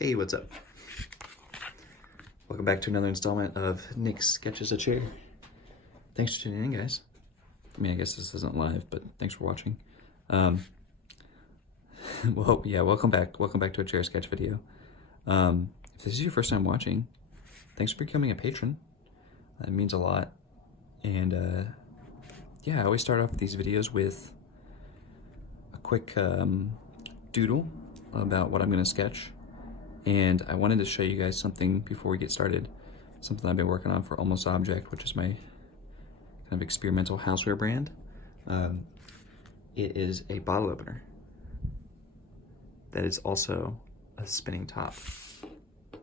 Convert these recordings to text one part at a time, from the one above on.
Hey, what's up? Welcome back to another installment of Nick Sketches a Chair. Thanks for tuning in, guys. I mean, I guess this isn't live, but thanks for watching. Well, yeah, welcome back. Welcome back to a chair sketch video. If this is your first time watching, thanks for becoming a patron. That means a lot. And yeah, I always start off these videos with a quick doodle about what I'm gonna sketch. And I wanted to show you guys something before we get started. Something I've been working on for Almost Object, which is my kind of experimental houseware brand. It is a bottle opener that is also a spinning top.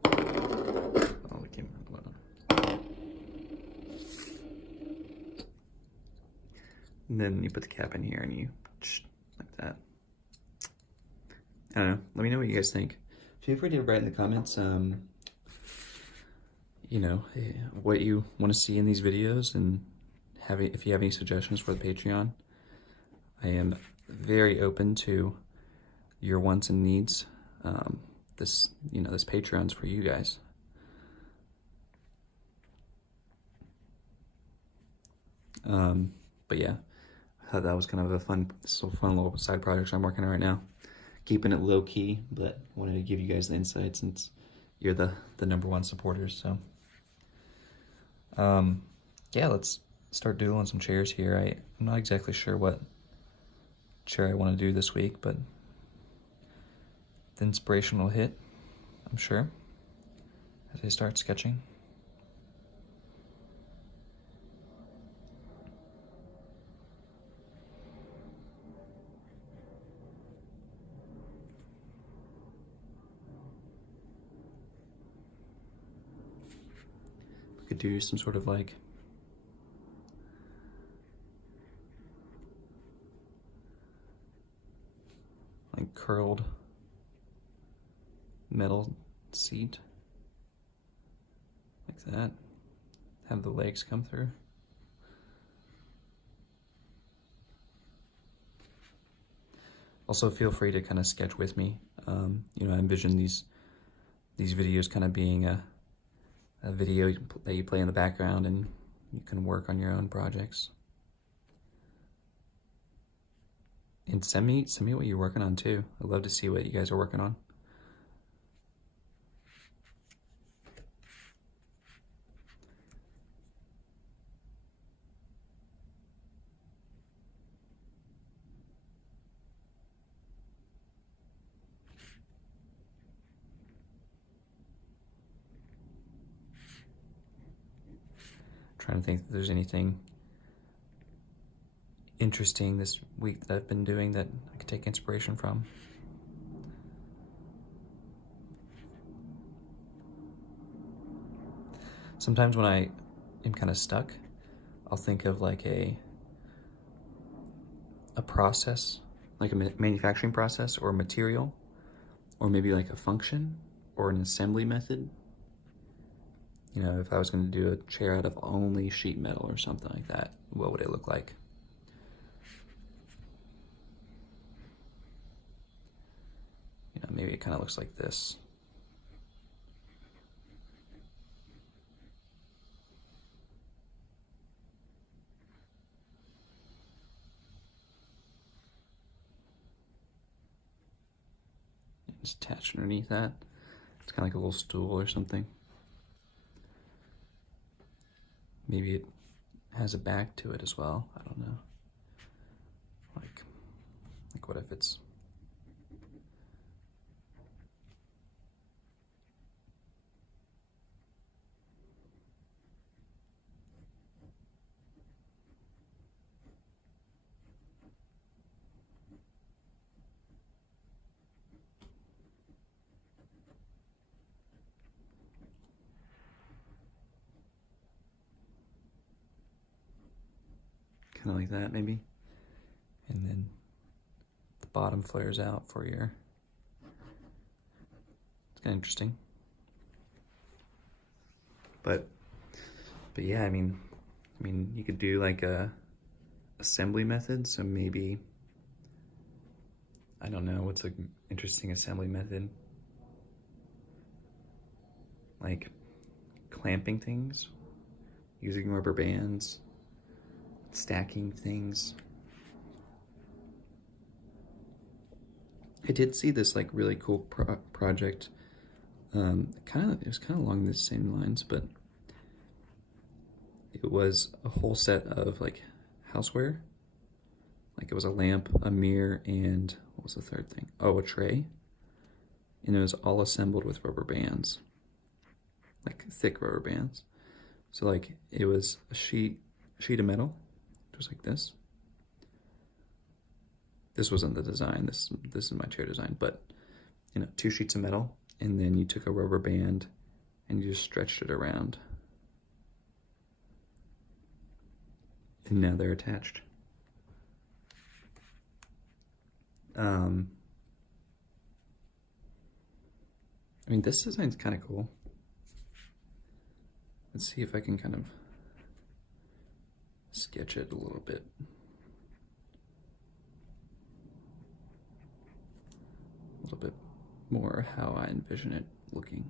Oh, the camera. And then you put the cap in here and you like that. I don't know. Let me know what you guys think. Feel free to write in the comments, you know, what you want to see in these videos, and if you have any suggestions for the Patreon. I am very open to your wants and needs. This Patreon's for you guys. But yeah, I thought that was kind of a fun little side project I'm working on right now. Keeping it low key, but wanted to give you guys the insight since you're the #1 supporters. So, yeah, let's start doodling some chairs here. I'm not exactly sure what chair I want to do this week, but the inspiration will hit, I'm sure, as I start sketching. We could do some sort of like curled metal seat, like that. Have the legs come through. Also, feel free to kind of sketch with me. You know, I envision these videos kind of being a video that you play in the background, and you can work on your own projects. And send me what you're working on too. I'd love to see what you guys are working on. Trying to think if there's anything interesting this week that I've been doing that I could take inspiration from. Sometimes when I am kind of stuck, I'll think of like a process, like a manufacturing process or a material, or maybe like a function or an assembly method. You know, if I was going to do a chair out of only sheet metal or something like that, what would it look like? You know, maybe it kind of looks like this. It's attached underneath that. It's kind of like a little stool or something. Maybe it has a back to it as well. I don't know. Like what if it's kind of like that maybe? And then the bottom flares out for your, it's kind of interesting. But yeah, I mean, you could do like a assembly method. So maybe, I don't know, what's an interesting assembly method? like clamping things, using rubber bands, stacking things. I did see this like really cool project. It was kind of along the same lines, but it was a whole set of like houseware. Like it was a lamp, a mirror, and what was the third thing? Oh, a tray. And it was all assembled with rubber bands, like thick rubber bands. So like it was a sheet of metal, just like this. This wasn't the design. This is my chair design, but you know, 2 sheets of metal, and then you took a rubber band and you just stretched it around, and now they're attached. I mean, this design's kind of cool. Let's see if I can kind of sketch it a little bit. A little bit more how I envision it looking.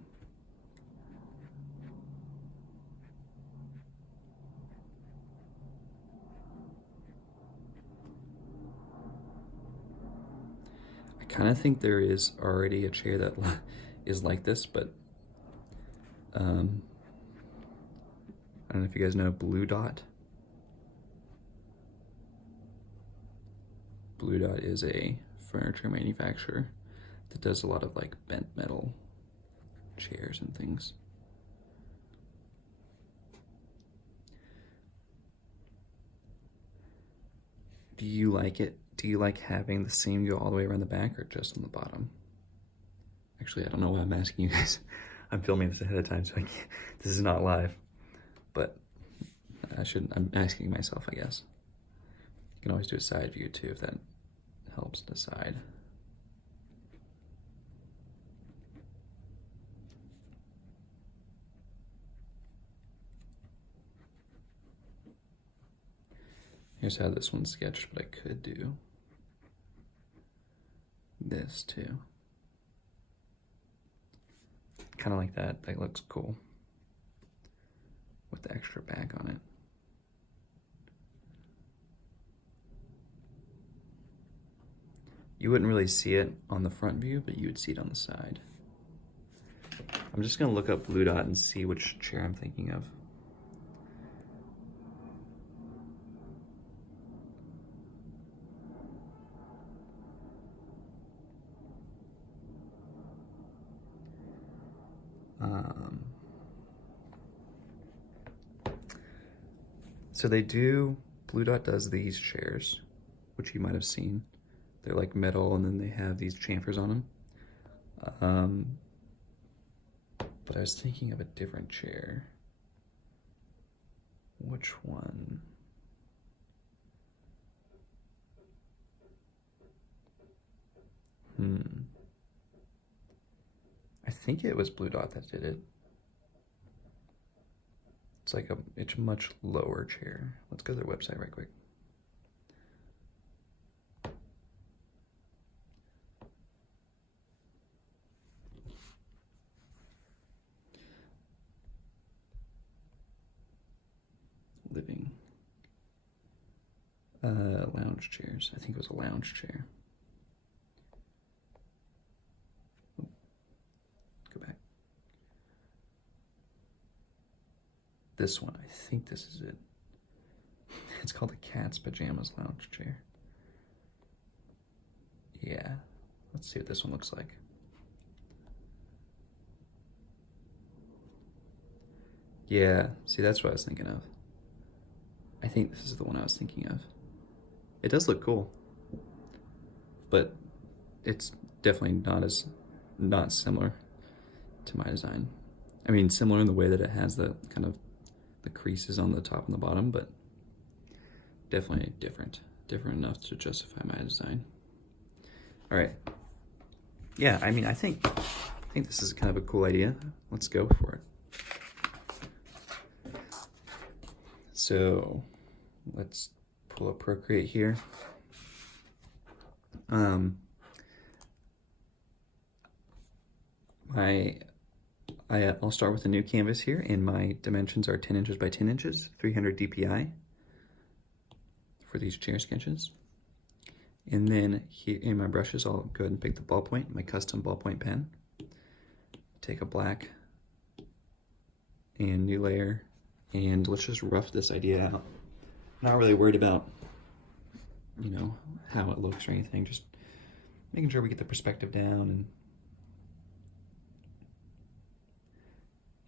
I kind of think there is already a chair that is like this, but I don't know if you guys know Blue Dot. Blue Dot is a furniture manufacturer that does a lot of like bent metal chairs and things. Do you like it? Do you like having the seam go all the way around the back or just on the bottom? Actually, I don't know why I'm asking you guys. I'm filming this ahead of time, so this is not live. But I'm asking myself, I guess. You can always do a side view too if that helps decide. Here's how this one's sketched, but I could do this too. Kind of like that. That looks cool with the extra back on it. You wouldn't really see it on the front view, but you would see it on the side. I'm just gonna look up Blue Dot and see which chair I'm thinking of. So Blue Dot does these chairs, which you might have seen. They're like metal, and then they have these chamfers on them. But I was thinking of a different chair. Which one? I think it was Blue Dot that did it. It's a much lower chair. Let's go to their website right quick. Living. Lounge chairs. I think it was a lounge chair. Oh, go back. This one, I think this is it. It's called the Cat's Pajamas Lounge Chair. Yeah, let's see what this one looks like. Yeah, see, that's what I was thinking of. I think this is the one I was thinking of. It does look cool, but it's definitely not similar to my design. I mean, similar in the way that it has the kind of the creases on the top and the bottom, but definitely different enough to justify my design. All right. Yeah, I mean, I think this is kind of a cool idea. Let's go for it. So let's pull up Procreate here. I'll start with a new canvas here, and my dimensions are 10 inches by 10 inches, 300 DPI for these chair sketches. And then here in my brushes, I'll go ahead and pick the ballpoint, my custom ballpoint pen. Take a black and new layer, and let's just rough this idea out. I'm not really worried about, you know, how it looks or anything, just making sure we get the perspective down and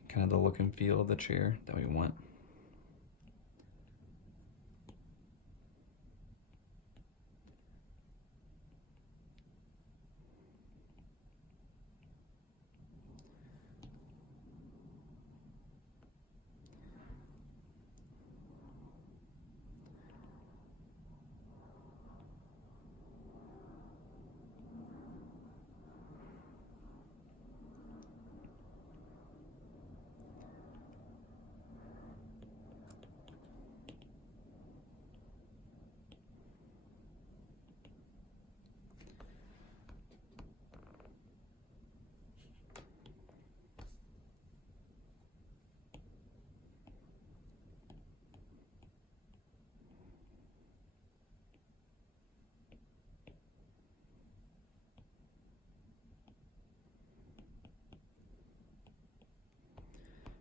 kind of the look and feel of the chair that we want.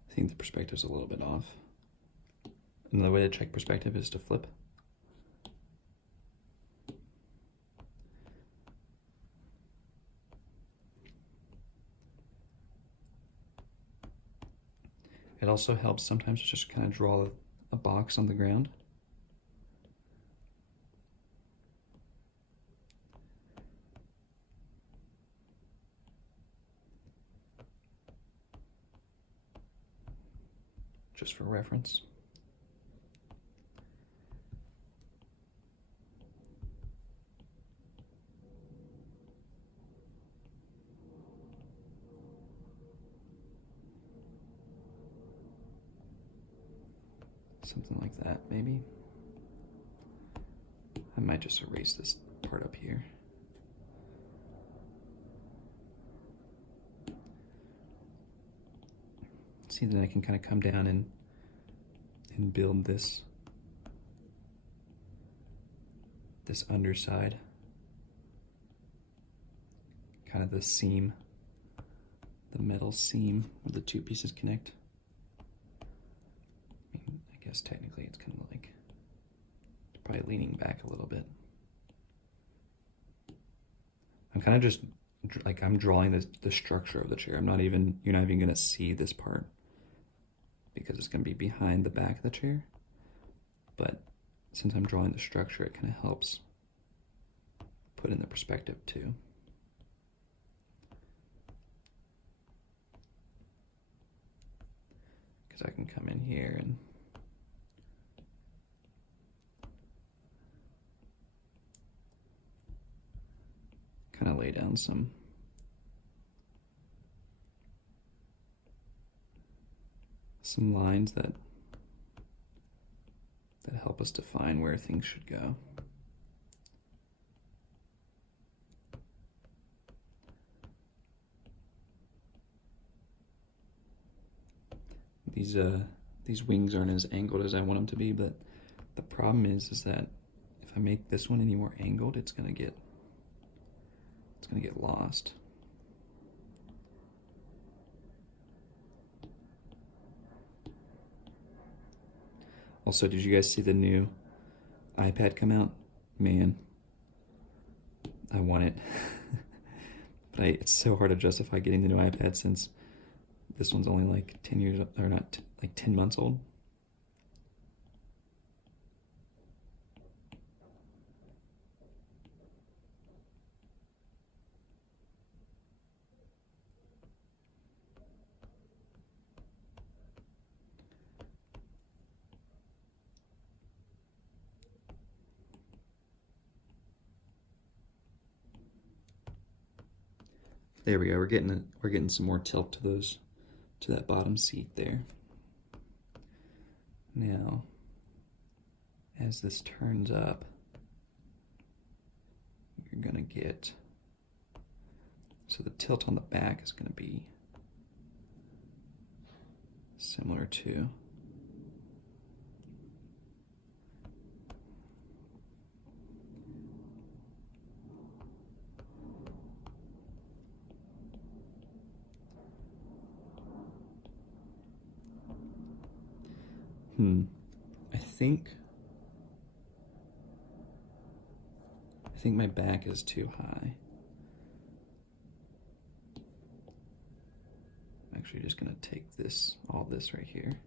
I think the perspective's a little bit off. Another way to check perspective is to flip. It also helps sometimes to just kind of draw a box on the ground. Just for reference. Something like that, maybe. I might just erase this part up here. See that I can kind of come down and build this underside, kind of the seam, the metal seam where the two pieces connect. I guess technically it's kind of like probably leaning back a little bit. I'm kind of just like I'm drawing the structure of the chair. You're not even gonna see this part because it's gonna be behind the back of the chair. But since I'm drawing the structure, it kind of helps put in the perspective too. Because I can come in here and kind of lay down some lines that help us define where things should go. These wings aren't as angled as I want them to be, but the problem is that if I make this one any more angled, it's gonna get lost. Also, did you guys see the new iPad come out? Man, I want it. But it's so hard to justify getting the new iPad since this one's only like 10 years, or not, like 10 months old. There we go. We're getting some more tilt to that bottom seat there. Now, as this turns up, you're gonna get, so the tilt on the back is gonna be similar to. I think my back is too high. I'm actually just gonna take this, all this right here,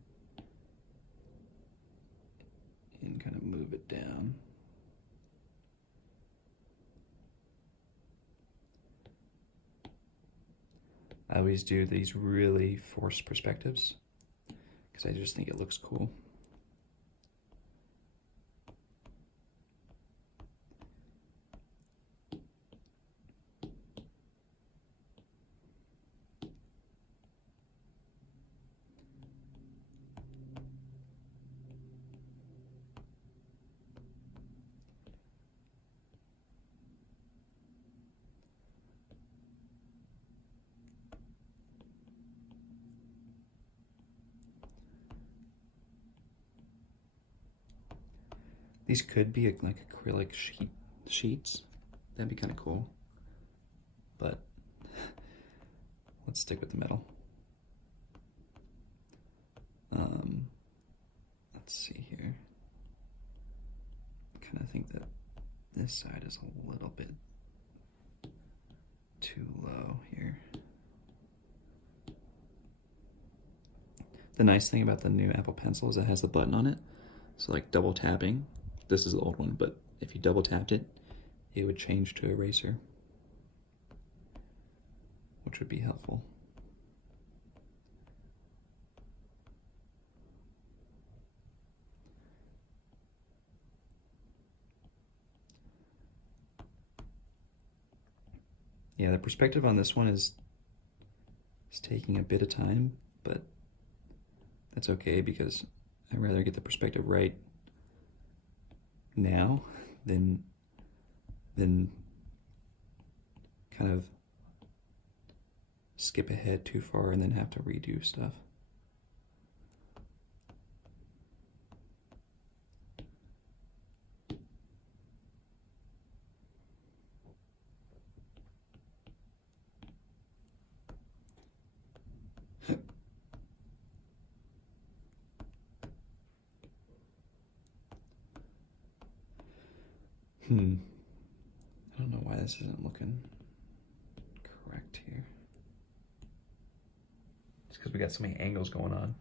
and kind of move it down. I always do these really forced perspectives because I just think it looks cool. These could be like acrylic sheets. That'd be kind of cool. But let's stick with the metal. Let's see here. I kind of think that this side is a little bit too low here. The nice thing about the new Apple Pencil is it has the button on it. So like double tapping, this is the old one, but if you double tapped it, it would change to eraser, which would be helpful. Yeah, the perspective on this one is taking a bit of time, but that's okay because I'd rather get the perspective right now than kind of skip ahead too far and then have to redo stuff. I don't know why this isn't looking correct here. It's because we got so many angles going on.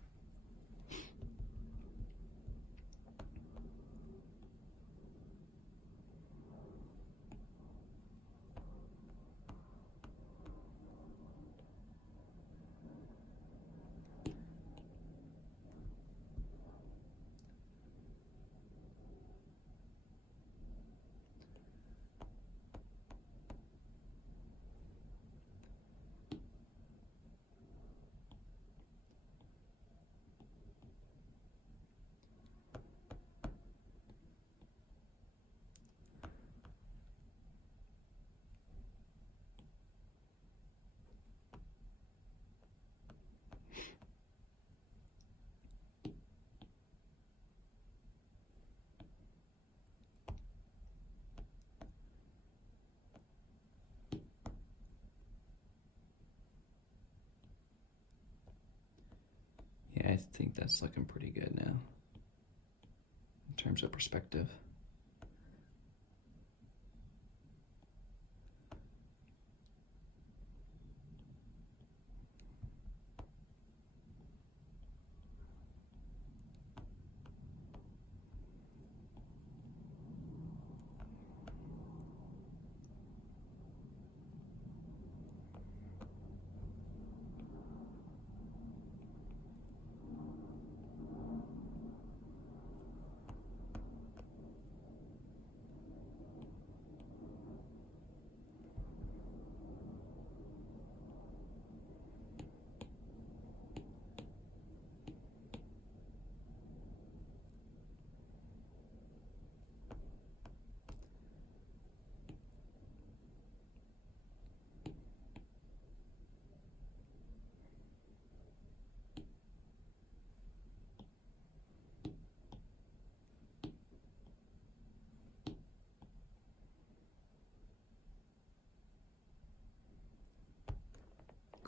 Yeah, I think that's looking pretty good now in terms of perspective.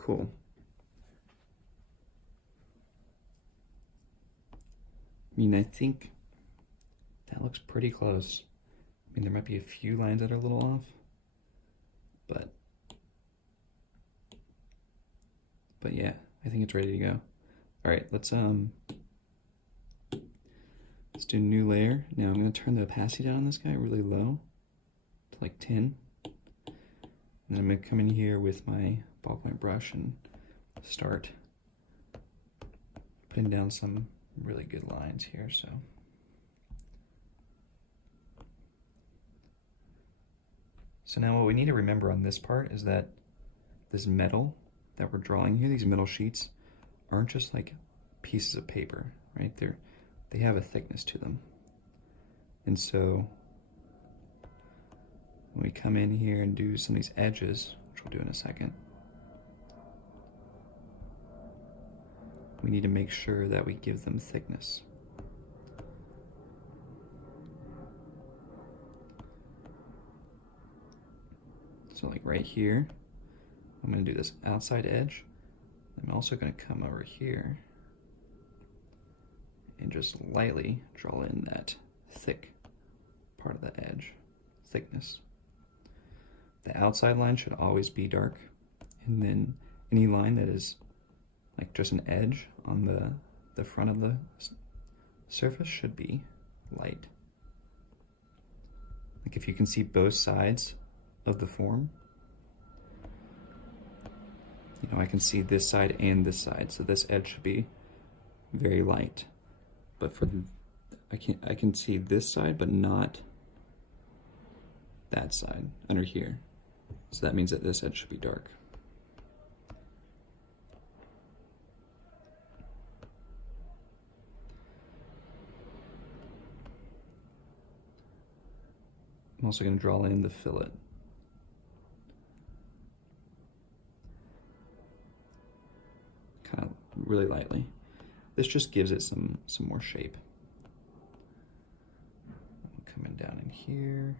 Cool. I mean, I think that looks pretty close. I mean, there might be a few lines that are a little off, but yeah, I think it's ready to go. All right, let's do a new layer. Now I'm gonna turn the opacity down on this guy really low to like 10. And then I'm gonna come in here with my ballpoint brush and start putting down some really good lines here. So now what we need to remember on this part is that this metal that we're drawing here, these metal sheets, aren't just like pieces of paper, right? They have a thickness to them. And so when we come in here and do some of these edges, which we'll do in a second, we need to make sure that we give them thickness. So like right here, I'm gonna do this outside edge. I'm also gonna come over here and just lightly draw in that thick part of the edge, thickness. The outside line should always be dark, and then any line that is like just an edge on the front of the surface should be light. Like if you can see both sides of the form, you know, I can see this side and this side, so this edge should be very light. But for I can see this side, but not that side under here. So that means that this edge should be dark. I'm also going to draw in the fillet. Kind of really lightly. This just gives it some more shape. Coming down in here.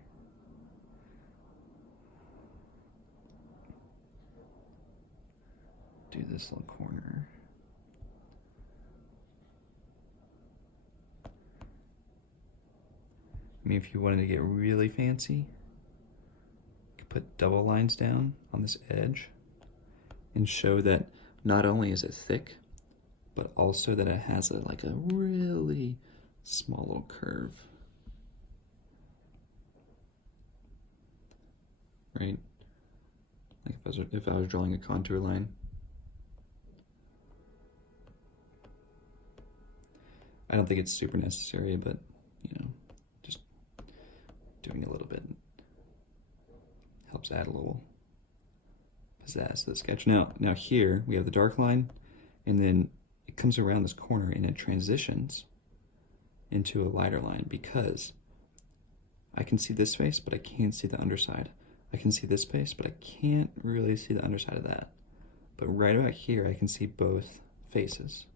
Do this little corner. I mean, if you wanted to get really fancy, you could put double lines down on this edge and show that not only is it thick, but also that it has like a really small little curve. Right? Like if I was drawing a contour line. I don't think it's super necessary, but you know, just doing a little bit helps add a little pizzazz to the sketch. Now here we have the dark line, and then it comes around this corner and it transitions into a lighter line because I can see this face, but I can't see the underside. I can see this face, but I can't really see the underside of that. But right about here, I can see both faces.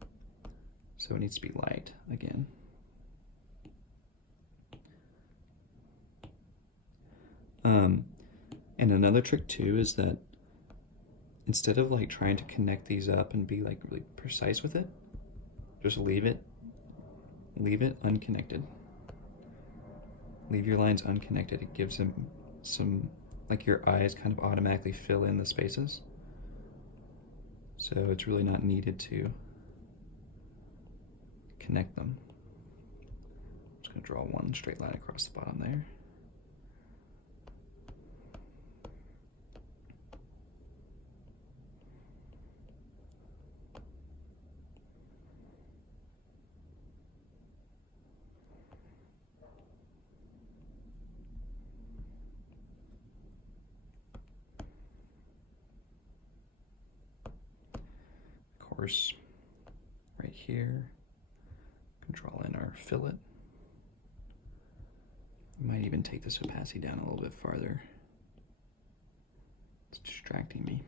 So it needs to be light again. And another trick too is that instead of like trying to connect these up and be like really precise with it, just leave it unconnected. Leave your lines unconnected. It gives them some, like your eyes kind of automatically fill in the spaces. So it's really not needed to connect them. I'm just gonna draw one straight line across the bottom there. Of course, right here, draw in our fillet. Might even take this opacity down a little bit farther. It's distracting me.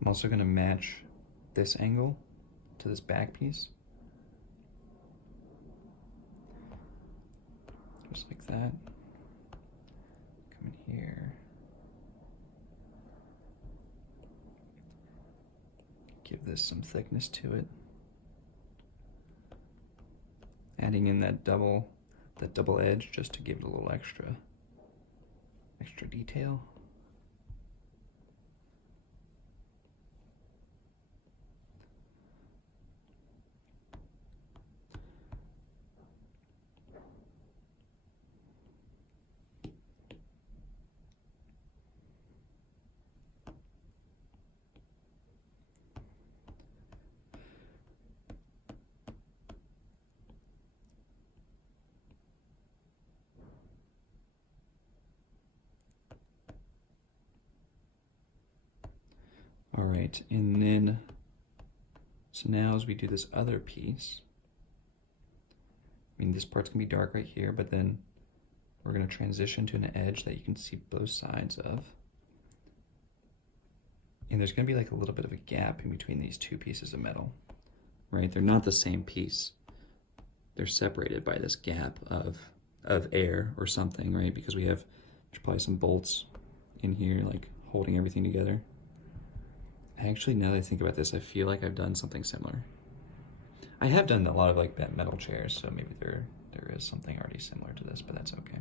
I'm also going to match this angle to this back piece. Just like that. Come in here. Give this some thickness to it. Adding in that double edge just to give it a little extra detail. All right, and then, so now as we do this other piece, I mean, this part's gonna be dark right here, but then we're gonna transition to an edge that you can see both sides of. And there's gonna be like a little bit of a gap in between these two pieces of metal, right? They're not the same piece. They're separated by this gap of air or something, right? Because there's probably some bolts in here, like holding everything together. Actually, now that I think about this, I feel like I've done something similar. I have done a lot of like bent metal chairs, so maybe there is something already similar to this, but that's okay.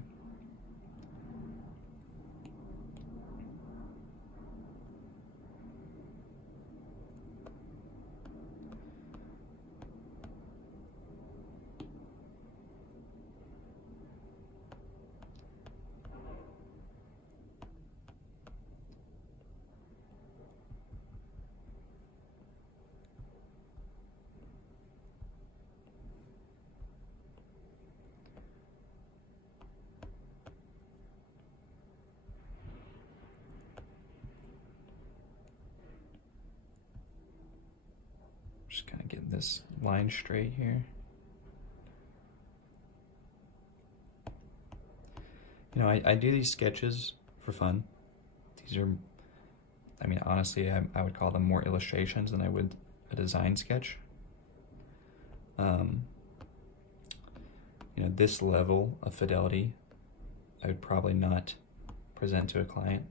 Just kind of getting this line straight here. You know, I do these sketches for fun. These are, I mean, honestly, I would call them more illustrations than I would a design sketch. You know, this level of fidelity, I would probably not present to a client.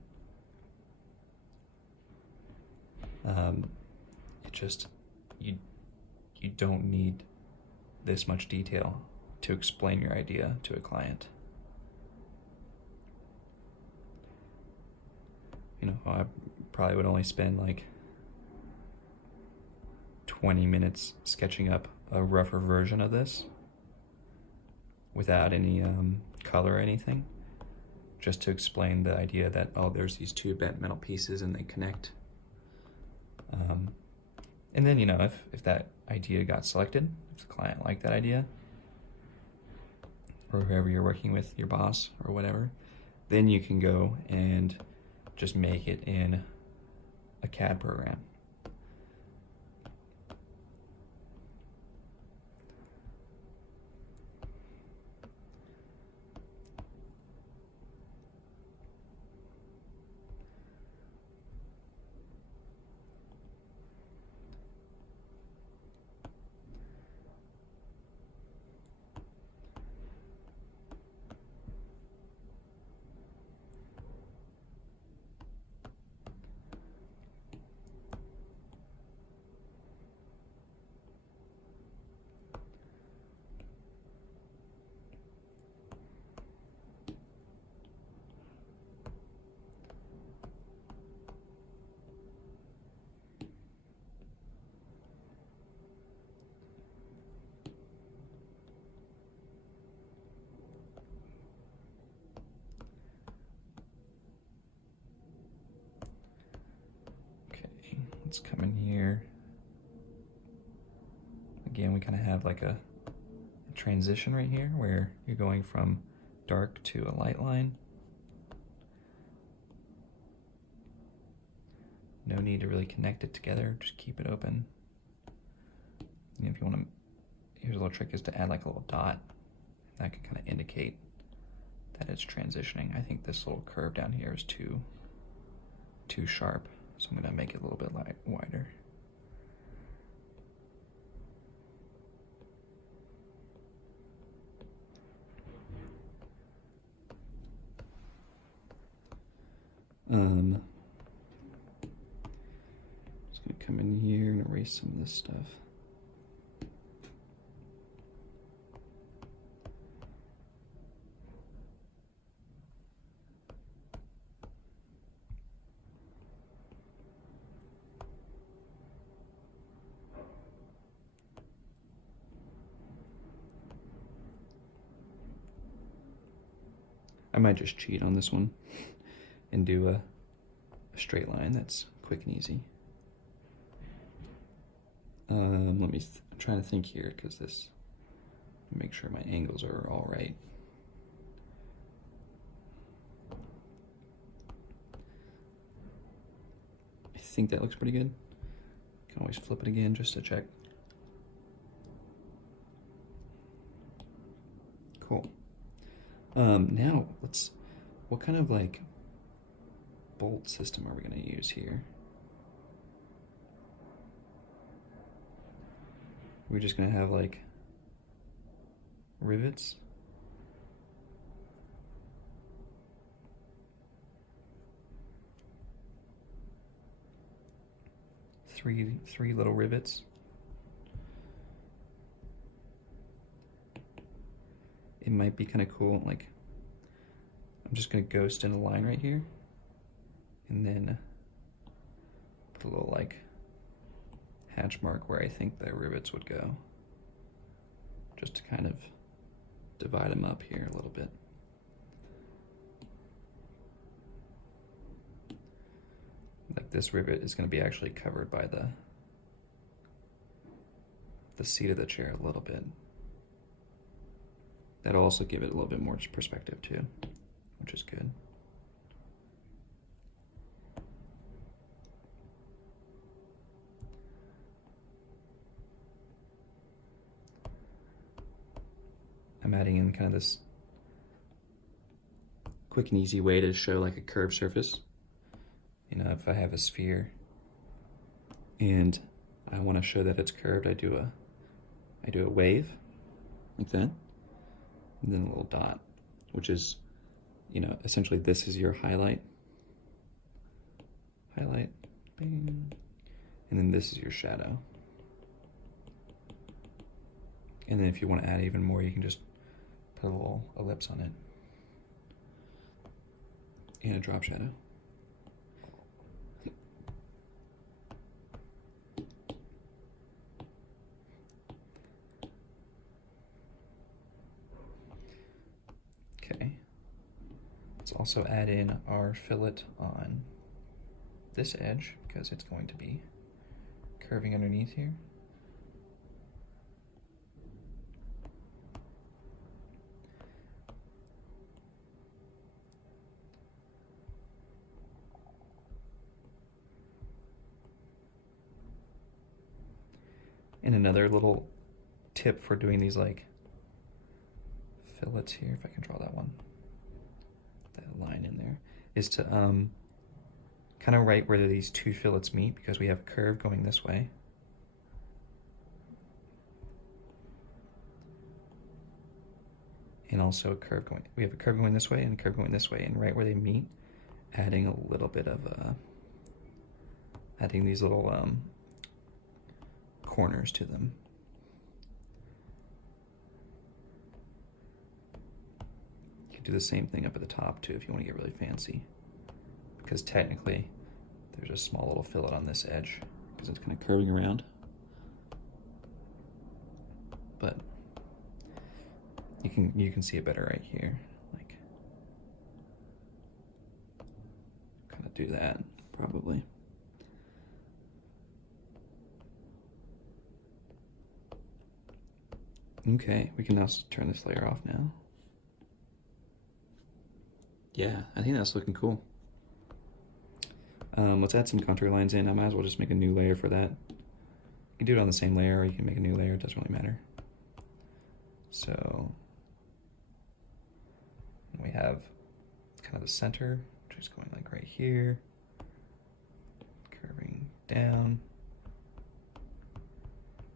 It just, you don't need this much detail to explain your idea to a client. You know, I probably would only spend like 20 minutes sketching up a rougher version of this without any color or anything, just to explain the idea that, oh, there's these two bent metal pieces and they connect. And then, you know, if that idea got selected, if the client liked that idea, or whoever you're working with, your boss or whatever, then you can go and just make it in a CAD program. Let's come in here. Again, we kind of have like a transition right here where you're going from dark to a light line. No need to really connect it together, just keep it open. And if you want to, here's a little trick, is to add like a little dot. That can kind of indicate that it's transitioning. I think this little curve down here is too sharp. So I'm gonna make it a little bit wider. Just gonna come in here and erase some of this stuff. I might just cheat on this one and do a straight line that's quick and easy. I'm trying to think here because make sure my angles are all right. I think that looks pretty good. Can always flip it again just to check. Cool. Now what kind of like bolt system are we gonna use here? We're just gonna have like rivets. Three little rivets. It might be kind of cool, like I'm just gonna ghost in a line right here and then put a little like hatch mark where I think the rivets would go, just to kind of divide them up here a little bit. Like this rivet is going to be actually covered by the seat of the chair a little bit. That'll also give it a little bit more perspective too, which is good. I'm adding in kind of this quick and easy way to show like a curved surface. You know, if I have a sphere and I want to show that it's curved, I do a wave like that, and then a little dot, which is, you know, essentially this is your highlight, bing, and then this is your shadow. And then if you want to add even more, you can just put a little ellipse on it and a drop shadow. Okay, let's also add in our fillet on this edge because it's going to be curving underneath here. And another little tip for doing these like fillets here, if I can draw that one, that line in there, is to kind of right where these two fillets meet, because we have a curve going this way. And also a curve going, we have a curve going this way and a curve going this way, and right where they meet, adding a little bit of adding these little corners to them. You can do the same thing up at the top too if you want to get really fancy, because technically there's a small little fillet on this edge because it's kind of curving around. But you can see it better right here. Like, kind of do that probably. Okay, we can now turn this layer off now. Yeah, I think that's looking cool. Let's add some contour lines in. I might as well just make a new layer for that. You can do it on the same layer, or you can make a new layer, it doesn't really matter. So we have kind of the center, which is going like right here. down.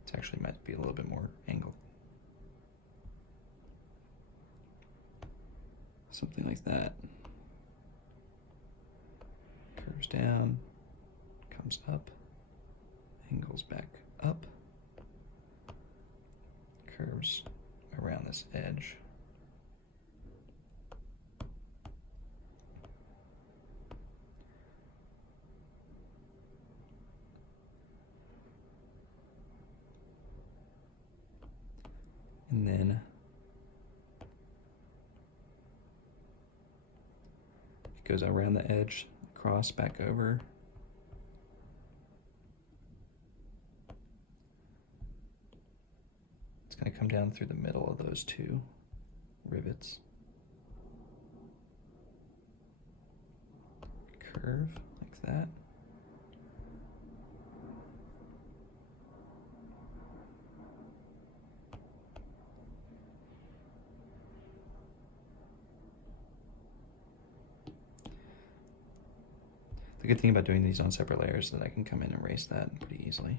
It actually might be a little bit more angled. Something like that. Curves down, comes up, angles back up, curves around this edge. And then it goes around the edge, cross back over. It's going to come down through the middle of those two rivets. Curve like that. The good thing about doing these on separate layers is that I can come in and erase that pretty easily.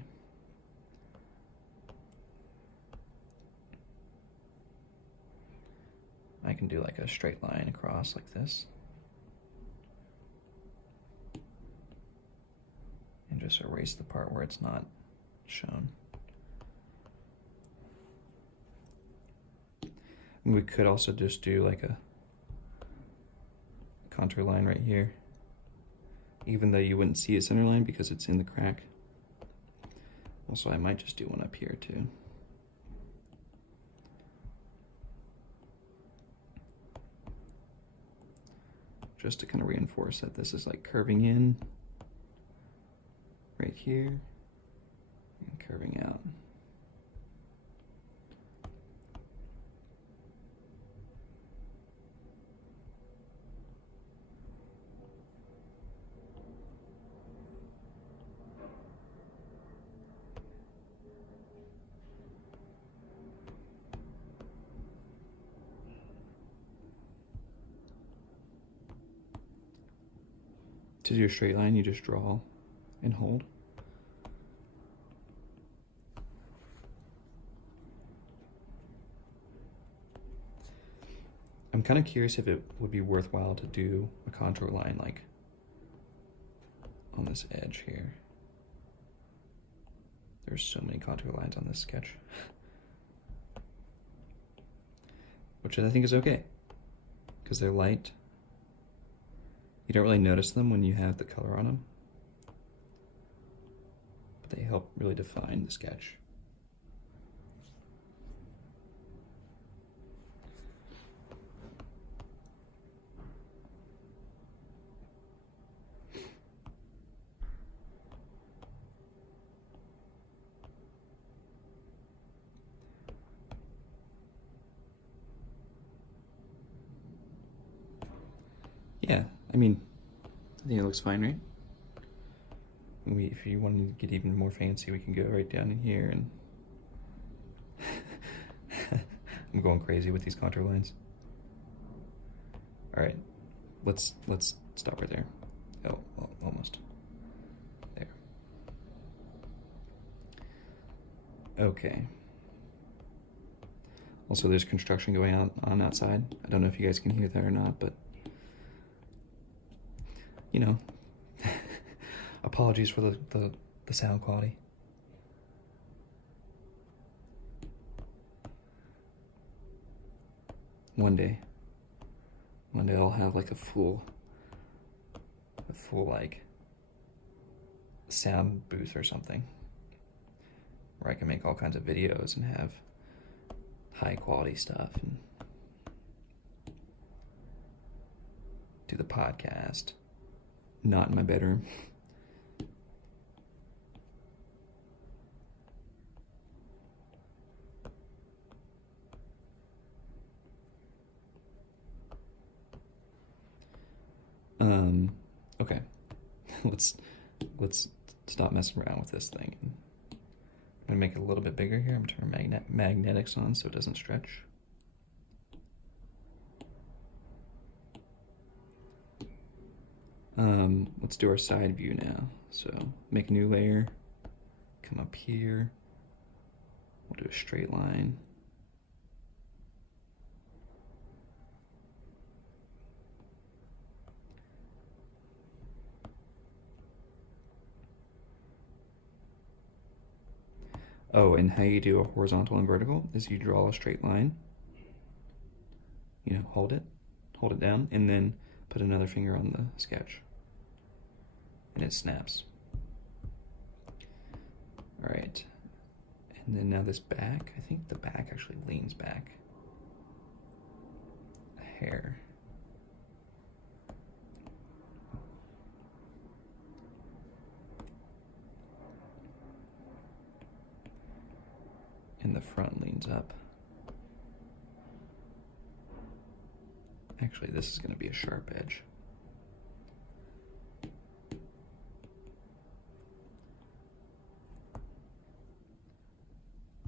I can do like a straight line across like this. And just erase the part where it's not shown. And we could also just do like a contour line right here, even though you wouldn't see a center line because it's in the crack. Also, I might just do one up here too. Just to kind of reinforce that this is like curving in right here and curving out. To do a straight line, you just draw and hold. I'm kind of curious if it would be worthwhile to do a contour line like on this edge here. There's so many contour lines on this sketch. Which I think is okay, because they're light. You don't really notice them when you have the color on them, but they help really define the sketch. Yeah, I mean, I think it looks fine, right? If you want to get even more fancy, we can go right down in here and I'm going crazy with these contour lines. All right, let's stop right there. Oh, almost. There. Okay. Also, there's construction going on outside. I don't know if you guys can hear that or not, but you know, apologies for the sound quality. One day I'll have like a full like sound booth or something, where I can make all kinds of videos and have high quality stuff and do the podcast. Not in my bedroom. Okay. let's stop messing around with this thing. I'm gonna make it a little bit bigger here. I'm gonna turn magnetics on so it doesn't stretch. Let's do our side view now. So make a new layer, come up here, we'll do a straight line. Oh, and how you do a horizontal and vertical is you draw a straight line, you know, hold it down, and then put another finger on the sketch, and it snaps. All right, and then now this back, I think the back actually leans back a hair. And the front leans up. Actually, this is going to be a sharp edge.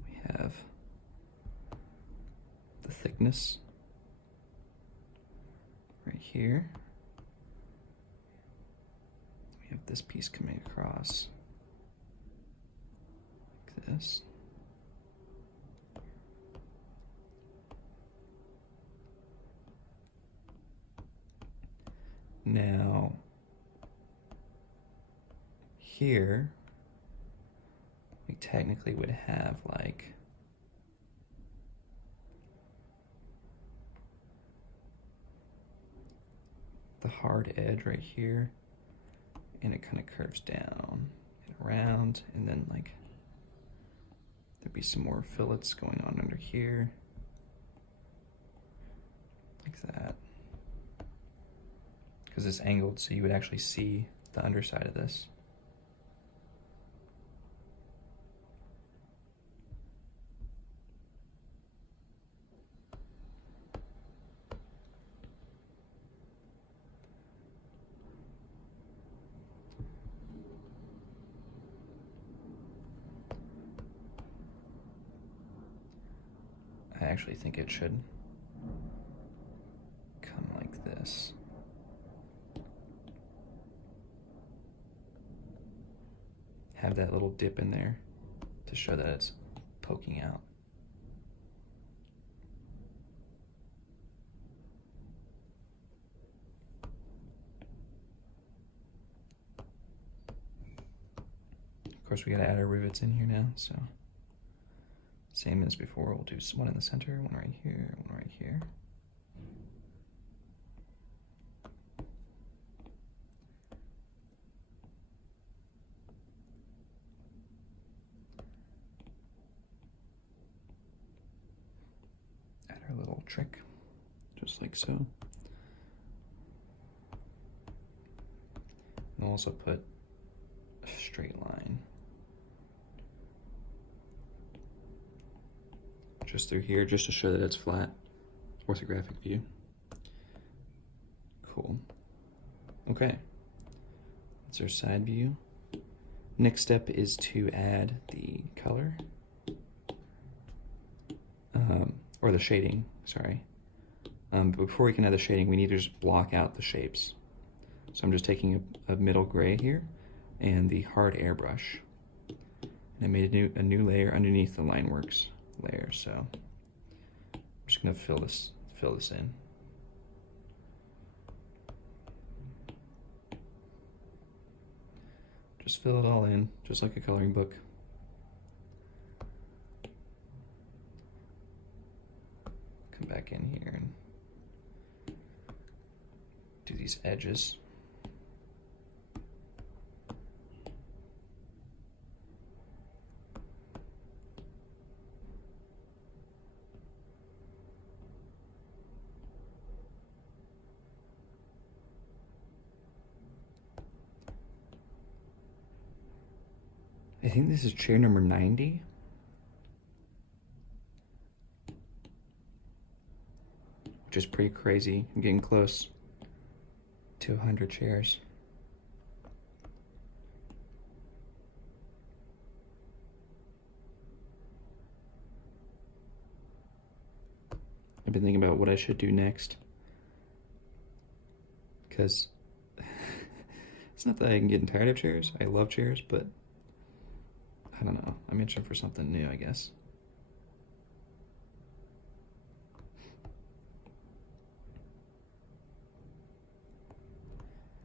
We have the thickness right here. We have this piece coming across like this. Now, here, we technically would have like the hard edge right here, and it kind of curves down and around, and then like there'd be some more fillets going on under here, like that. Because it's angled, so you would actually see the underside of this. I actually think it should come like this. Have that little dip in there to show that it's poking out. Of course, we gotta add our rivets in here now, so same as before, we'll do one in the center, one right here, one right here. Add our little trick, just like so. And we'll also put a straight line just through here, just to show that it's flat, orthographic view. Cool. Okay, that's our side view. Next step is to add the color, or the shading, sorry. But before we can add the shading, we need to just block out the shapes. So I'm just taking a middle gray here and the hard airbrush. And I made a new layer underneath the Lineworks layer, so I'm just gonna fill this in. Just fill it all in, just like a coloring book. Come back in here and do these edges. I think this is chair number 90. Which is pretty crazy. I'm getting close to 100 chairs. I've been thinking about what I should do next, because It's not that I'm getting tired of chairs. I love chairs, but I don't know. I'm itching for something new, I guess.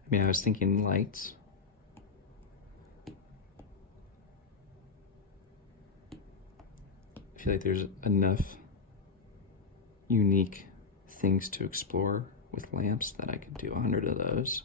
I mean, I was thinking lights. I feel like there's enough unique things to explore with lamps that I could do 100 of those.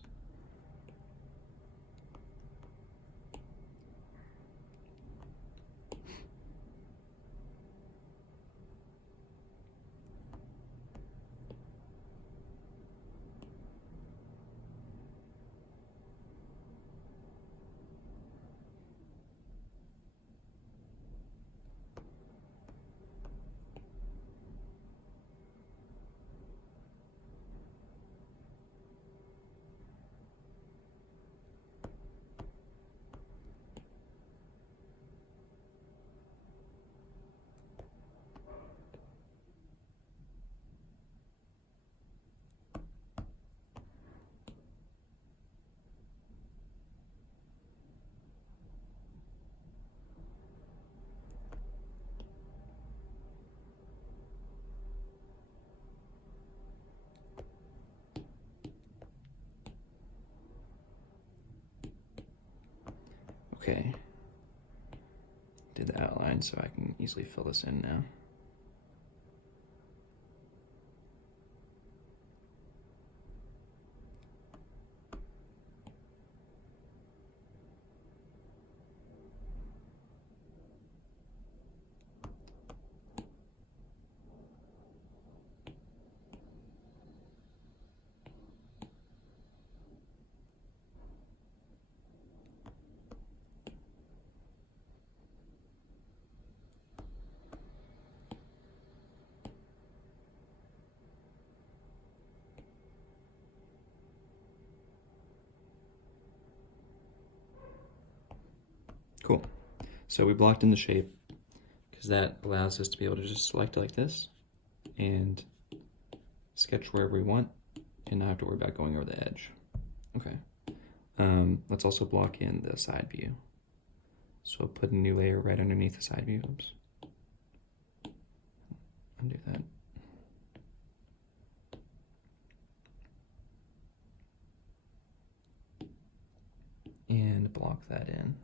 Okay. Did the outline so I can easily fill this in now. Cool. So we blocked in the shape because that allows us to be able to just select it like this and sketch wherever we want and not have to worry about going over the edge. Okay. Let's also block in the side view. So I'll put a new layer right underneath the side view. Oops. Undo that. And block that in.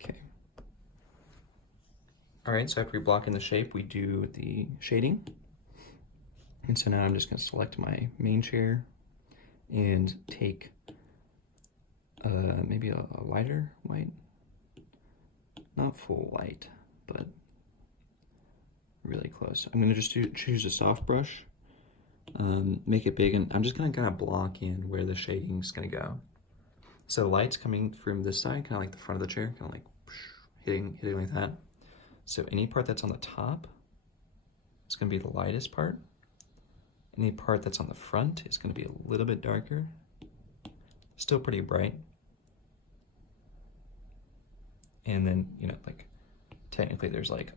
Okay. All right, so after we block in the shape, we do the shading. And so now I'm just gonna select my main chair and take maybe a lighter white. Not full white, but really close. I'm gonna just choose a soft brush, make it big, and I'm just gonna kind of block in where the shading's gonna go. So the light's coming from this side, kind of like the front of the chair, kind of like hitting like that. So any part that's on the top is gonna be the lightest part. Any part that's on the front is gonna be a little bit darker. Still pretty bright. And then, you know, like technically there's like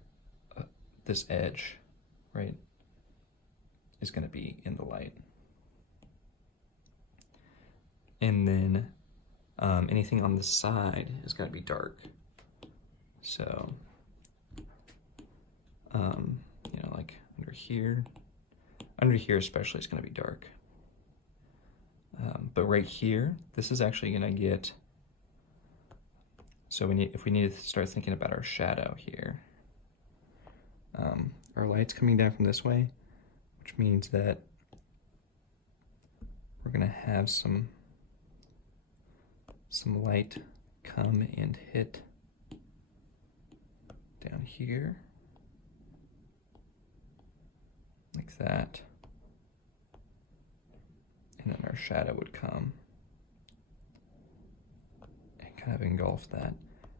this edge, right, is gonna be in the light. And then anything on the side is gotta be dark. So, you know, like under here, Under here especially is going to be dark. But right here, this is actually going to get, so if we need to start thinking about our shadow here, our light's coming down from this way, which means that we're going to have some light come and hit down here, like that. And then our shadow would come and kind of engulf that.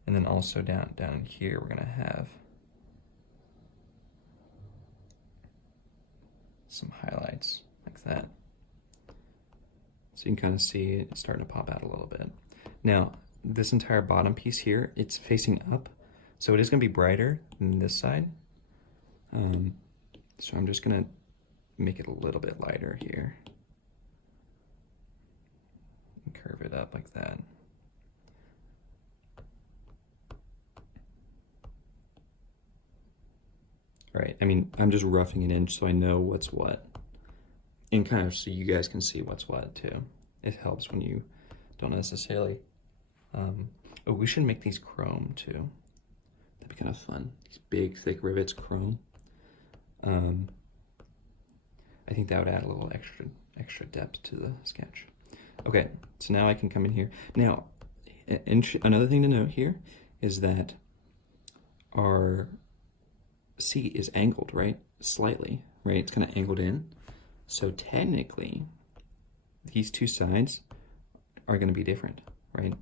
And then also down here, we're gonna have some highlights like that. So you can kind of see it starting to pop out a little bit. Now, this entire bottom piece here, it's facing up, so it is gonna be brighter than this side. So I'm just gonna make it a little bit lighter here. And curve it up like that. All right, I mean, I'm just roughing it in so I know what's what. And kind of so you guys can see what's what too. It helps when you don't necessarily. Oh, we should make these chrome too. That'd be kind of fun. These big, thick rivets, chrome. I think that would add a little extra depth to the sketch. Okay, so now I can come in here. Now, another thing to note here is that our seat is angled, right? Slightly, right? It's kind of angled in. So technically, these two sides are going to be different, right?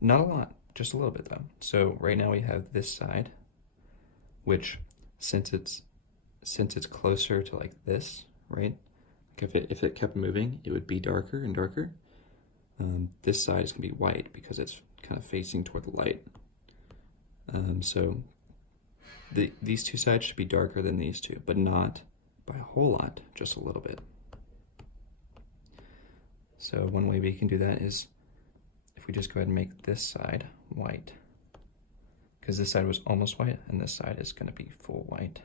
Not a lot, just a little bit though. So right now we have this side, which since it's closer to like this, right? Like if it kept moving, it would be darker and darker. This side is gonna be white because it's kind of facing toward the light. So these two sides should be darker than these two, but not by a whole lot, just a little bit. So one way we can do that is if we just go ahead and make this side white, because this side was almost white and this side is gonna be full white.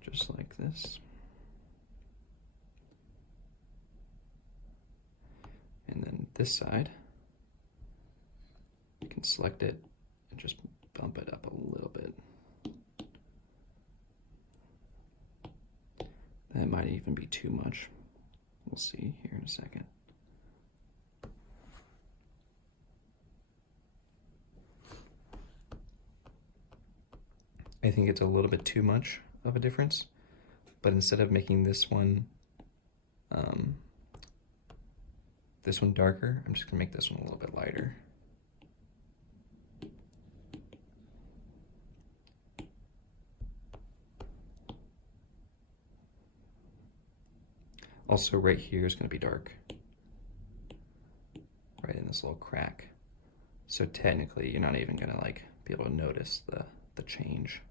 Just like this. And then this side, you can select it and just bump it up a little bit. That might even be too much. We'll see here in a second. I think it's a little bit too much of a difference, but instead of making this one darker, I'm just gonna make this one a little bit lighter. Also right here is gonna be dark, right in this little crack. So technically you're not even gonna like be able to notice the change.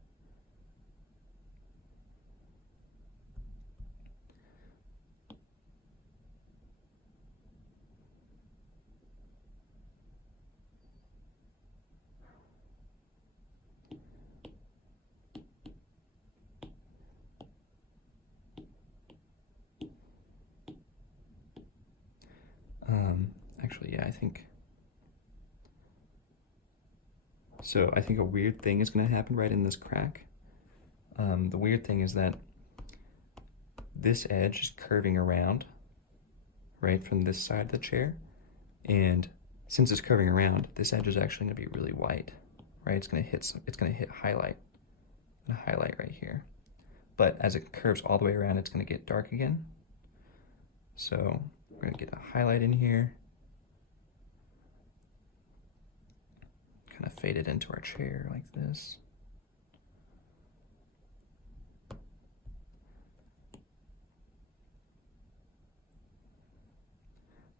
Actually, yeah, I think a weird thing is going to happen right in this crack. The weird thing is that this edge is curving around, right, from this side of the chair. And since it's curving around, this edge is actually going to be really white, right? It's going to hit highlight, and a highlight right here. But as it curves all the way around, it's going to get dark again. So we're going to get a highlight in here. Kind of fade it into our chair like this.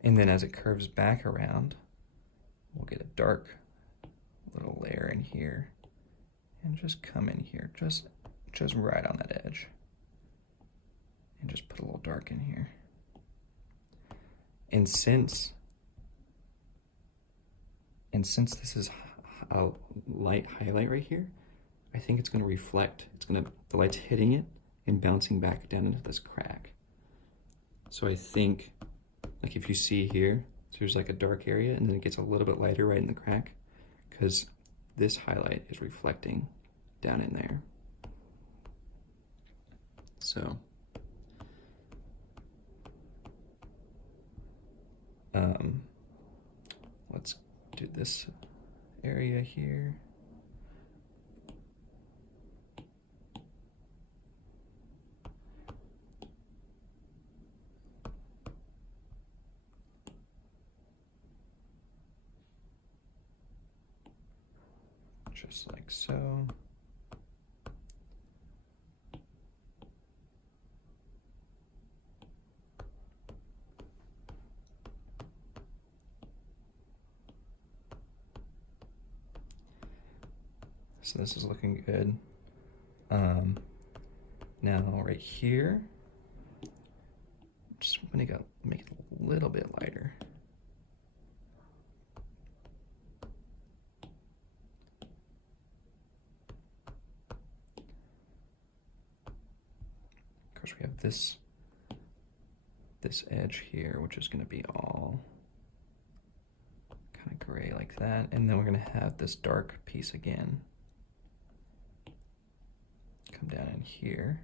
And then as it curves back around, we'll get a dark little layer in here and just come in here, just right on that edge. And just put a little dark in here. And since this is a light highlight right here, I think it's going to reflect. The light's hitting it, and bouncing back down into this crack. So I think, like if you see here, there's like a dark area and then it gets a little bit lighter right in the crack because this highlight is reflecting down in there. So let's do this area here. Just like so. So this is looking good. Now right here, just gonna make it a little bit lighter. Of course, we have this edge here, which is gonna be all kind of gray like that, and then we're gonna have this dark piece again come down in here.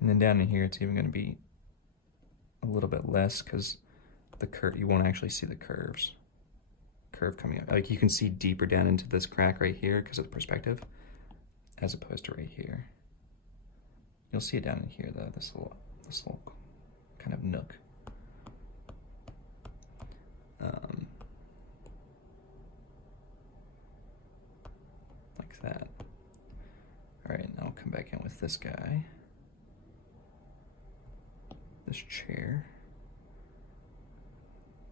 And then down in here, it's even going to be a little bit less because you won't actually see the curve coming up. Like you can see deeper down into this crack right here because of the perspective, as opposed to right here. You'll see it down in here though, this little kind of nook. Like that. All right, now I'll come back in with this guy. This chair.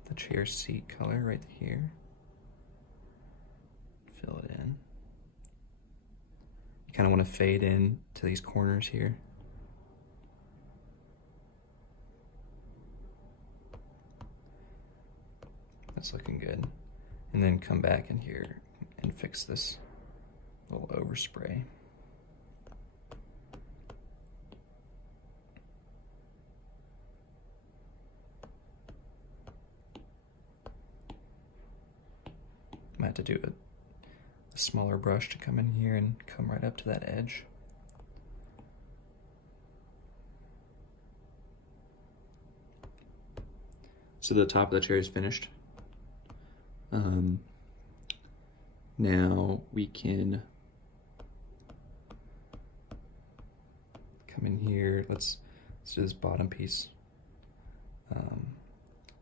The chair seat color right here. Fill it in. You kind of want to fade in to these corners here. That's looking good. And then come back in here and fix this little overspray. I might have to do a smaller brush to come in here and come right up to that edge. So the top of the chair is finished. Now we can come in here. Let's do this bottom piece.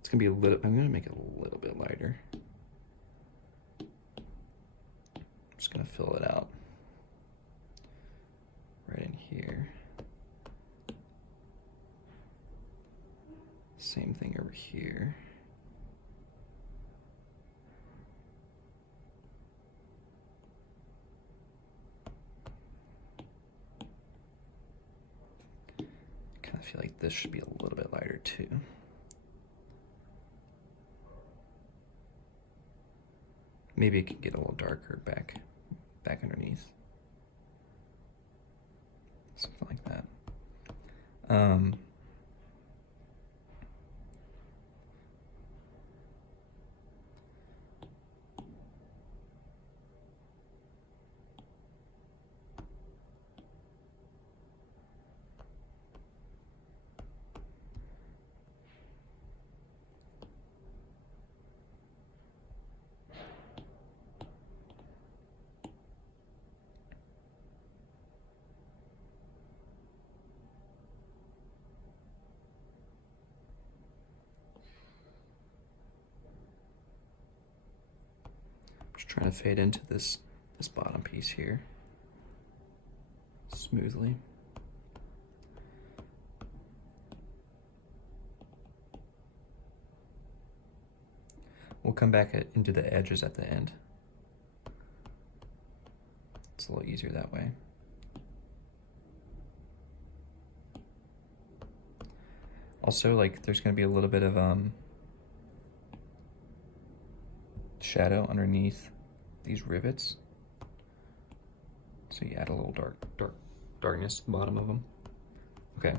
It's gonna be I'm gonna make it a little bit lighter. Just gonna fill it out right in here. Same thing over here. Kind of feel like this should be a little bit lighter too. Maybe it can get a little darker back underneath. Something like that. Just trying to fade into this bottom piece here smoothly. We'll come back into the edges at the end. It's a little easier that way. Also, like, there's gonna be a little bit of shadow underneath these rivets. So you add a little darkness at the bottom of them. Okay.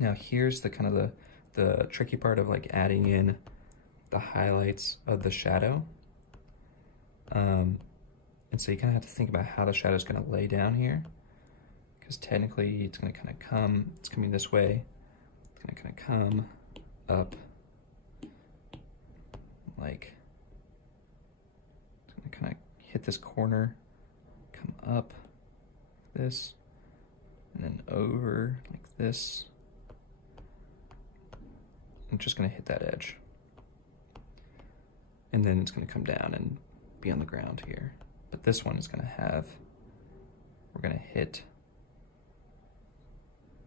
Now here's the kind of the tricky part of like adding in the highlights of the shadow. And so you kind of have to think about how the shadow is going to lay down here, because technically it's going to kind of come, it's coming this way, it's going to kind of come up like, it's going to kind of hit this corner, come up this, and then over like this. I'm just going to hit that edge. And then it's going to come down and be on the ground here. But this one is going to have, we're going to hit,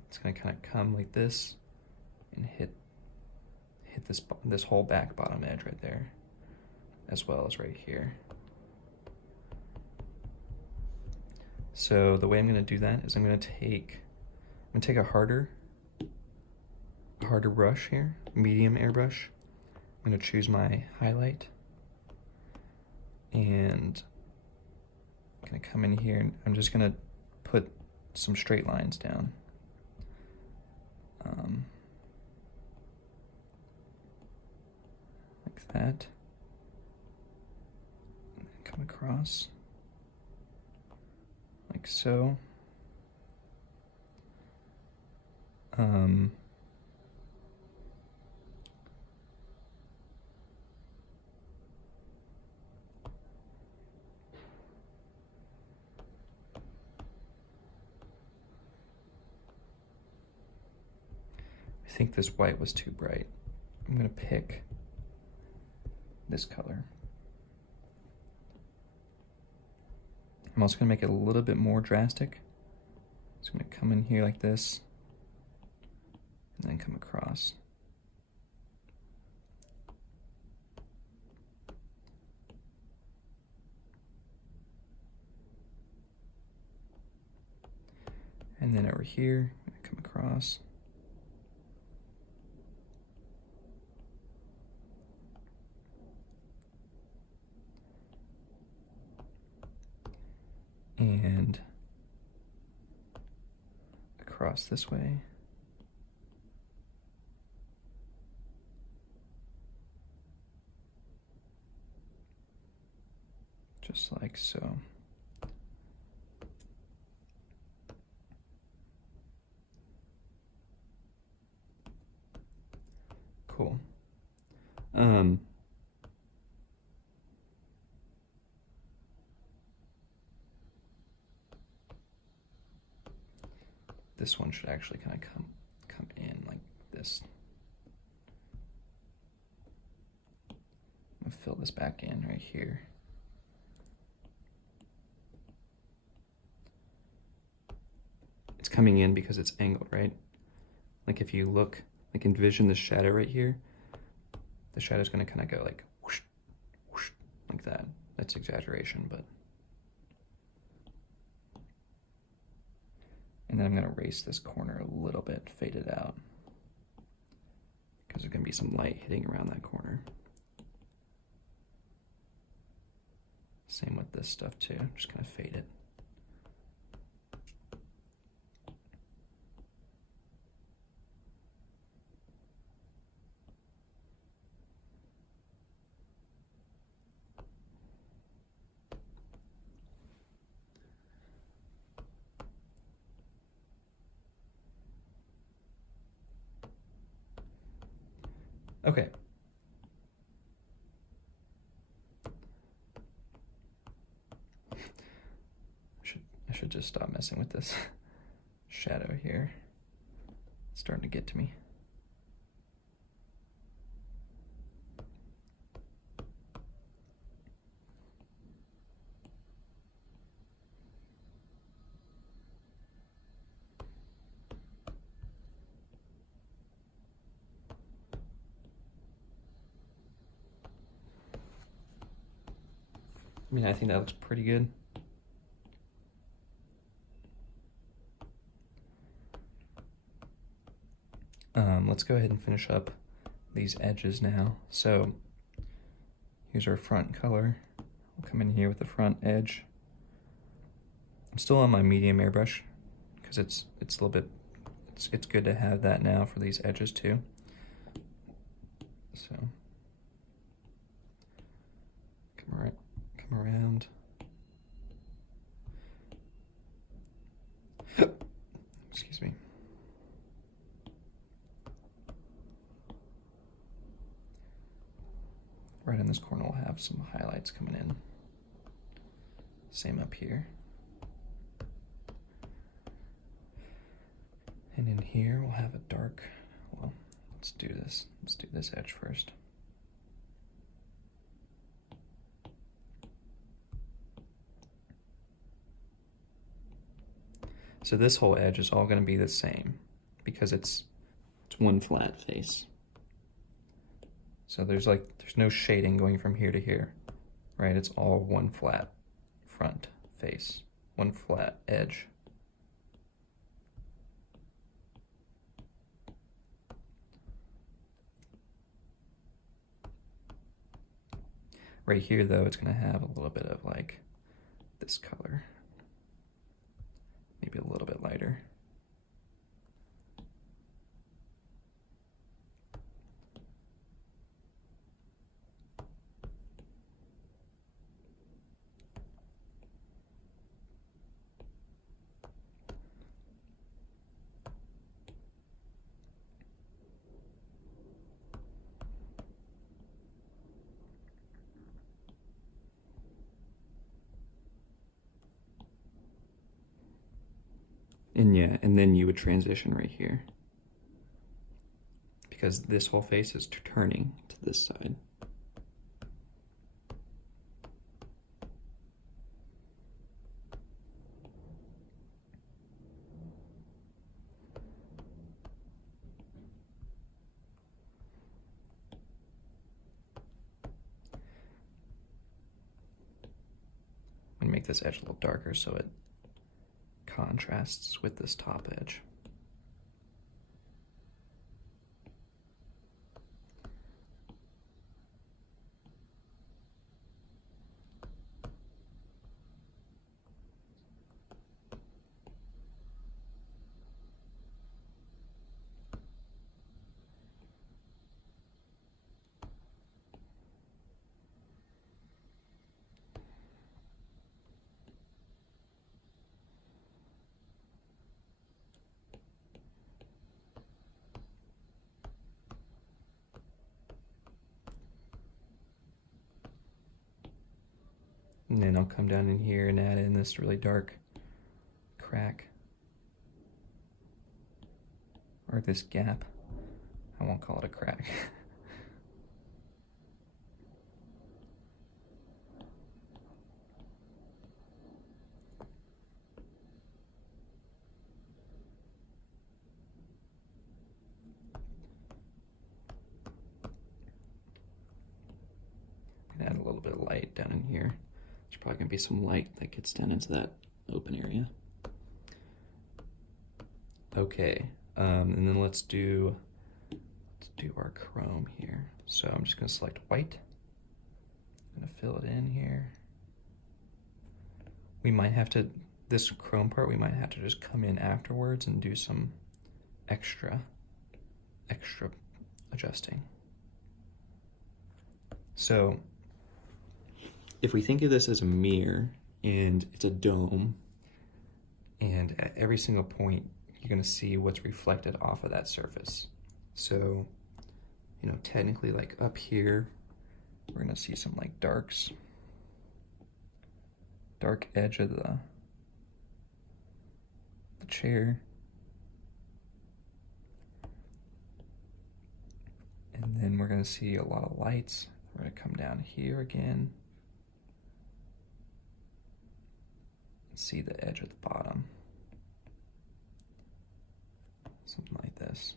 it's going to kind of come like this and hit this whole back bottom edge right there, as well as right here. So the way I'm going to do that is I'm going to take a harder brush here, medium airbrush. I'm going to choose my highlight, and I'm going to come in here and I'm just going to put some straight lines down. Like that. And then come across like so. I think this white was too bright. I'm going to pick this color. I'm also going to make it a little bit more drastic. So I'm going to come in here like this, and then come across. And then over here, I'm going to come across. And across this way. Just like so. Cool. This one should actually kind of come in like this. I'm gonna fill this back in right here. It's coming in because it's angled, right? Like if you look, like envision the shadow right here, the shadow's gonna kind of go like whoosh, whoosh, like that. That's exaggeration, but. And then I'm going to erase this corner a little bit, fade it out, because there's going to be some light hitting around that corner. Same with this stuff too, I'm just going to fade it. Okay. I should just stop messing with this shadow here. It's starting to get to me. I mean, I think that looks pretty good. let's go ahead and finish up these edges now. So here's our front color. I'll come in here with the front edge. I'm still on my medium airbrush because it's a little bit, it's good to have that now for these edges too. So come around. Excuse me. Right in this corner we'll have some highlights coming in. Same up here. And in here we'll have a dark, well, let's do this. Let's do this edge first. So this whole edge is all going to be the same because it's one flat face. So there's no shading going from here to here, right? It's all one flat front face, one flat edge. Right here though, it's going to have a little bit of like this color. Maybe a little bit lighter. And yeah, and then you would transition right here. Because this whole face is turning to this side. I'm gonna make this edge a little darker so it contrasts with this top edge. And then I'll come down in here and add in this really dark crack. Or this gap. I won't call it a crack. And add a little bit of light down in here. There's probably gonna be some light that gets down into that open area. Okay, and then let's do our chrome here. So I'm just gonna select white. I'm gonna fill it in here. We might have to, this chrome part, we might have to just come in afterwards and do some extra adjusting. So if we think of this as a mirror and it's a dome, and at every single point you're going to see what's reflected off of that surface. So, you know, technically like up here, we're going to see some like dark edge of the chair. And then we're going to see a lot of lights. We're going to come down here again. See the edge at the bottom. Something like this.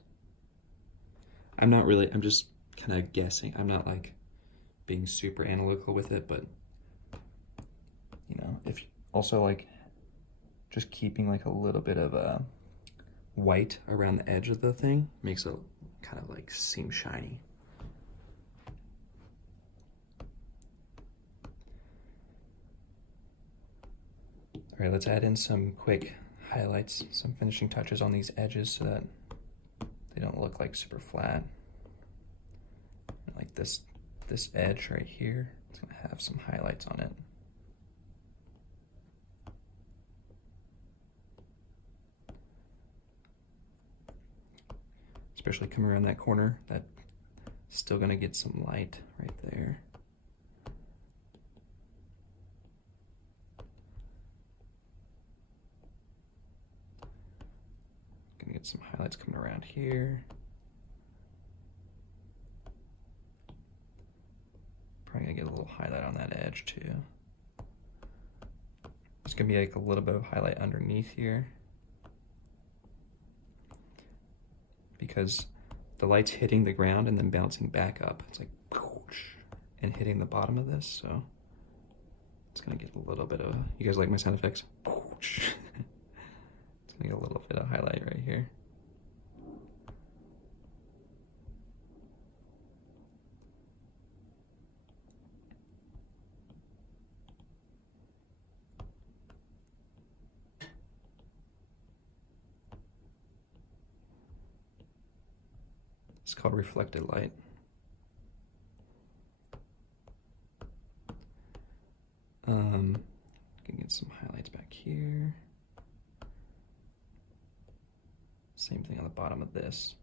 I'm just kind of guessing. I'm not like being super analytical with it, but you know, if also like just keeping like a little bit of a white around the edge of the thing makes it kind of like seem shiny. All right, let's add in some quick highlights, some finishing touches on these edges so that they don't look like super flat. Like this edge right here, it's gonna have some highlights on it. Especially coming around that corner, that's still gonna get some light right there. Gonna get some highlights coming around here. Probably gonna get a little highlight on that edge too. There's gonna be like a little bit of highlight underneath here, because the light's hitting the ground and then bouncing back up. It's like whoosh, and hitting the bottom of this, so it's gonna get a little bit of, you guys like my sound effects? Whoosh. It's gonna get a little bit of highlight right here. It's called reflected light. Can get some highlights back here. Same thing on the bottom of this.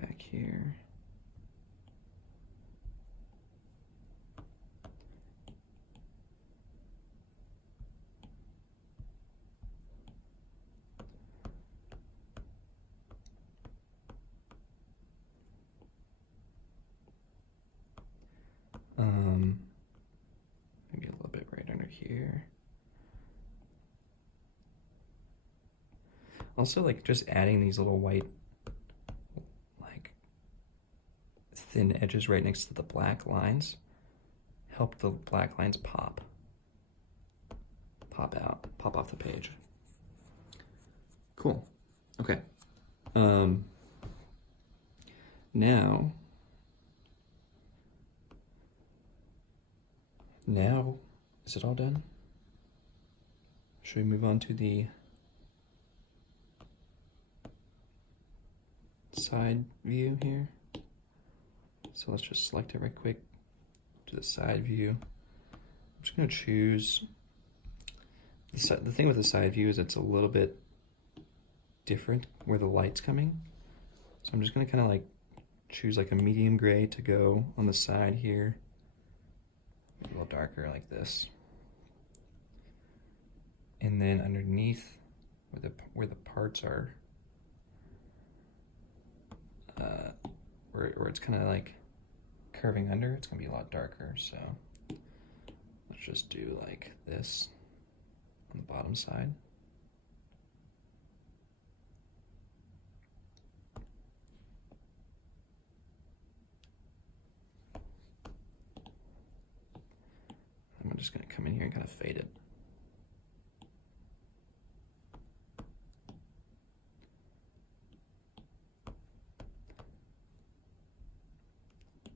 Back here. Maybe a little bit right under here. Also, like, just adding these little white, like, thin edges right next to the black lines help the black lines pop out, pop off the page. Cool. Okay. Now, is it all done? Should we move on to the side view here? So let's just select it right quick to the side view. I'm just gonna choose, the thing with the side view is it's a little bit different where the light's coming. So I'm just gonna kind of like choose like a medium gray to go on the side here. A little darker like this. And then underneath where the parts are, where it's kind of like curving under, it's gonna be a lot darker. So let's just do like this on the bottom side. I'm just gonna come in here and kind of fade it.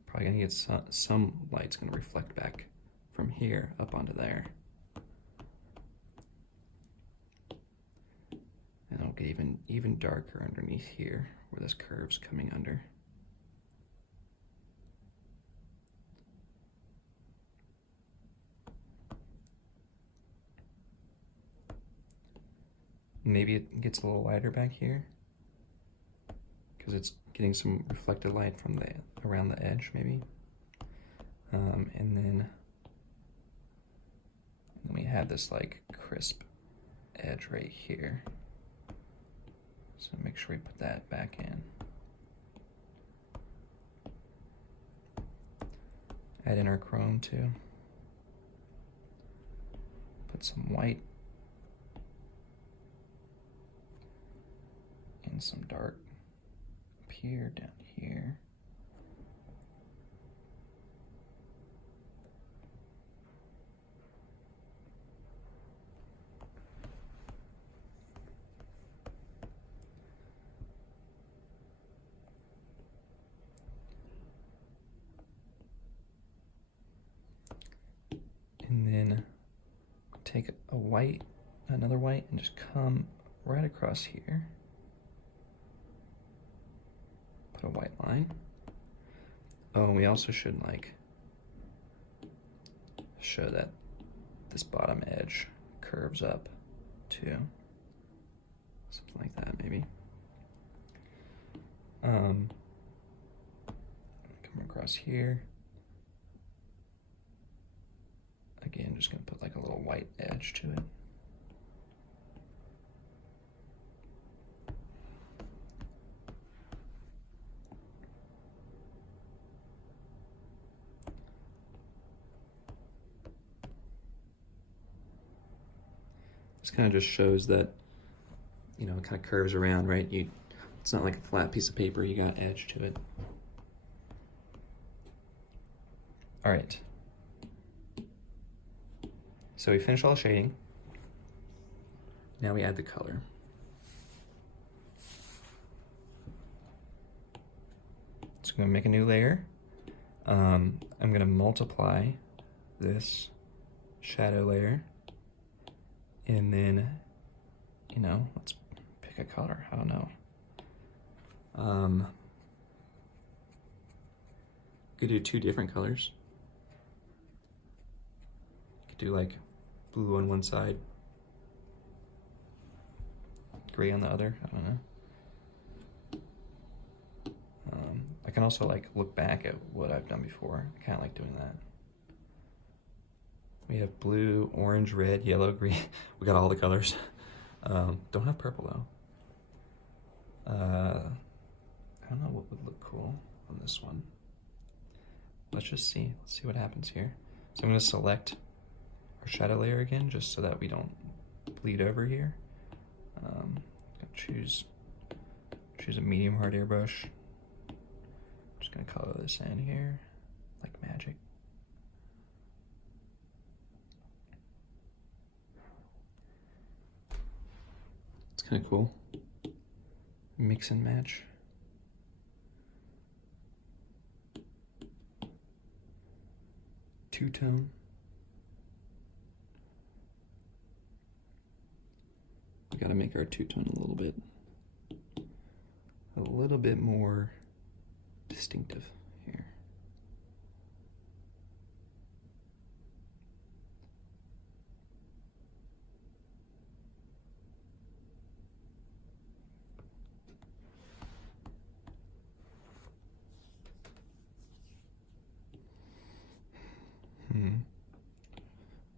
Probably gonna get some light's gonna reflect back from here up onto there. And it'll get even darker underneath here where this curve's coming under. Maybe it gets a little lighter back here because it's getting some reflected light from around the edge, maybe. And then we have this like crisp edge right here. So make sure we put that back in. Add in our chrome too. Put some white. And some dark up here, down here. take a white, another white, and just come right across here. Put a white line. Oh, and we also should like show that this bottom edge curves up too. Something like that, maybe. Come across here. Again, just gonna put like a little white edge to it. This kind of just shows that, you know, it kind of curves around, right? It's not like a flat piece of paper, you got edge to it. All right. So we finished all the shading. Now we add the color. So I'm gonna make a new layer. I'm gonna multiply this shadow layer, and then, you know, let's pick a color. I don't know. Could do two different colors. Could do like blue on one side, gray on the other. I don't know. I can also like look back at what I've done before. I kind of like doing that. We have blue, orange, red, yellow, green. We got all the colors. Don't have purple though. I don't know what would look cool on this one. Let's just see. Let's see what happens here. So I'm going to select our shadow layer again, just so that we don't bleed over here. Choose a medium hard airbrush. Just going to color this in here like magic. It's kind of cool. Mix and match. Two-tone. We gotta make our two-tone a little bit more distinctive here.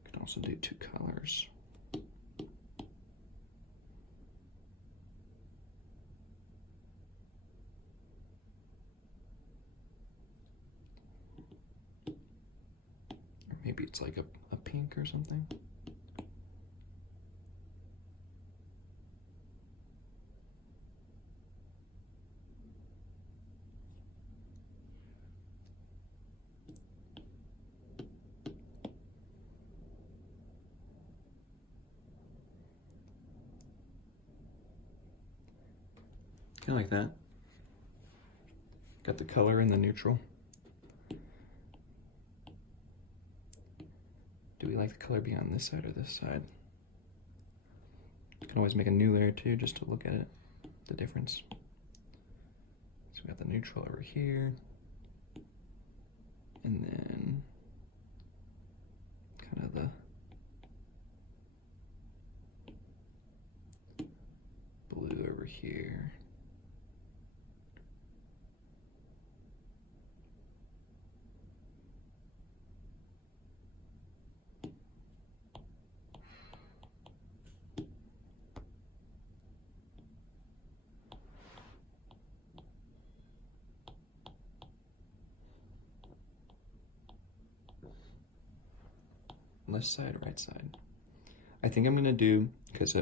Could also do two colors. Or maybe it's like a pink or something. Kind of like that. Got the color and the neutral. Do we like the color being on this side or this side? You can always make a new layer too, just to look at it, the difference. So we got the neutral over here. And then kind of the blue over here. Left side, right side. I think I'm gonna do, because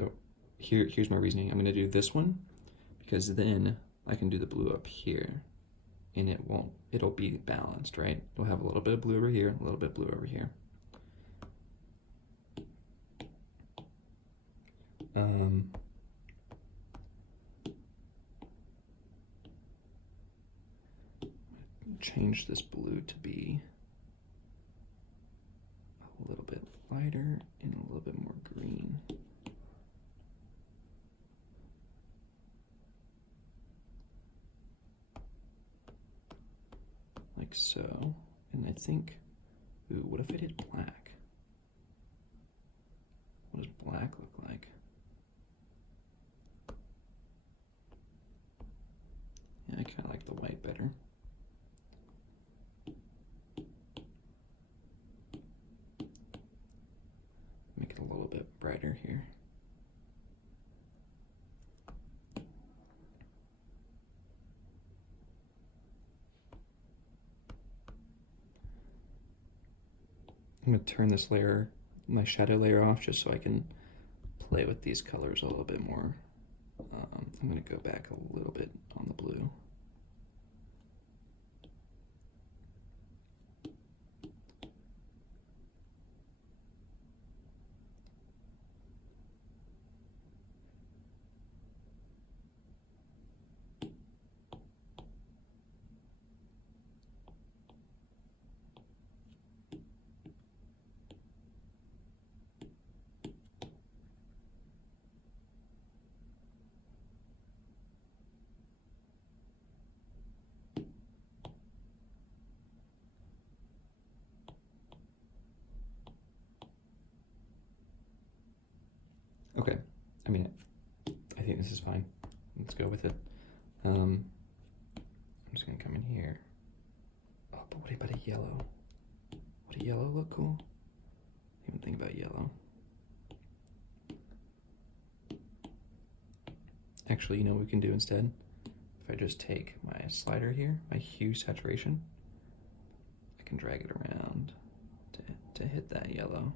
here's my reasoning. I'm gonna do this one, because then I can do the blue up here, and it'll be balanced, right? We'll have a little bit of blue over here, a little bit of blue over here. Change this blue to be a little bit lighter and a little bit more green. Like so. And I think, ooh, what if I did black? What does black look like? Yeah, I kind of like the white better. Make it a little bit brighter here. I'm going to turn this layer, my shadow layer, off just so I can play with these colors a little bit more. I'm going to go back a little bit on the blue. Okay, I mean, I think this is fine. Let's go with it. I'm just gonna come in here. Oh, but what about a yellow? Would a yellow look cool? I didn't even think about yellow. Actually, you know what we can do instead? If I just take my slider here, my hue saturation, I can drag it around to hit that yellow.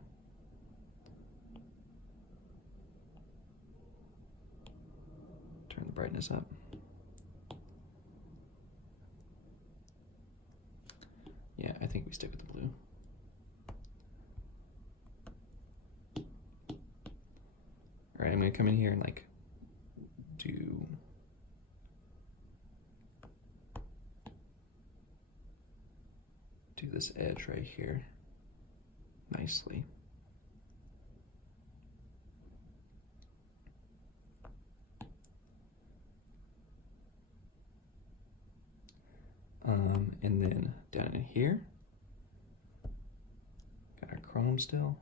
Turn the brightness up. Yeah, I think we stick with the blue. All right, I'm gonna come in here and like do this edge right here nicely. And then down in here, got our chrome still,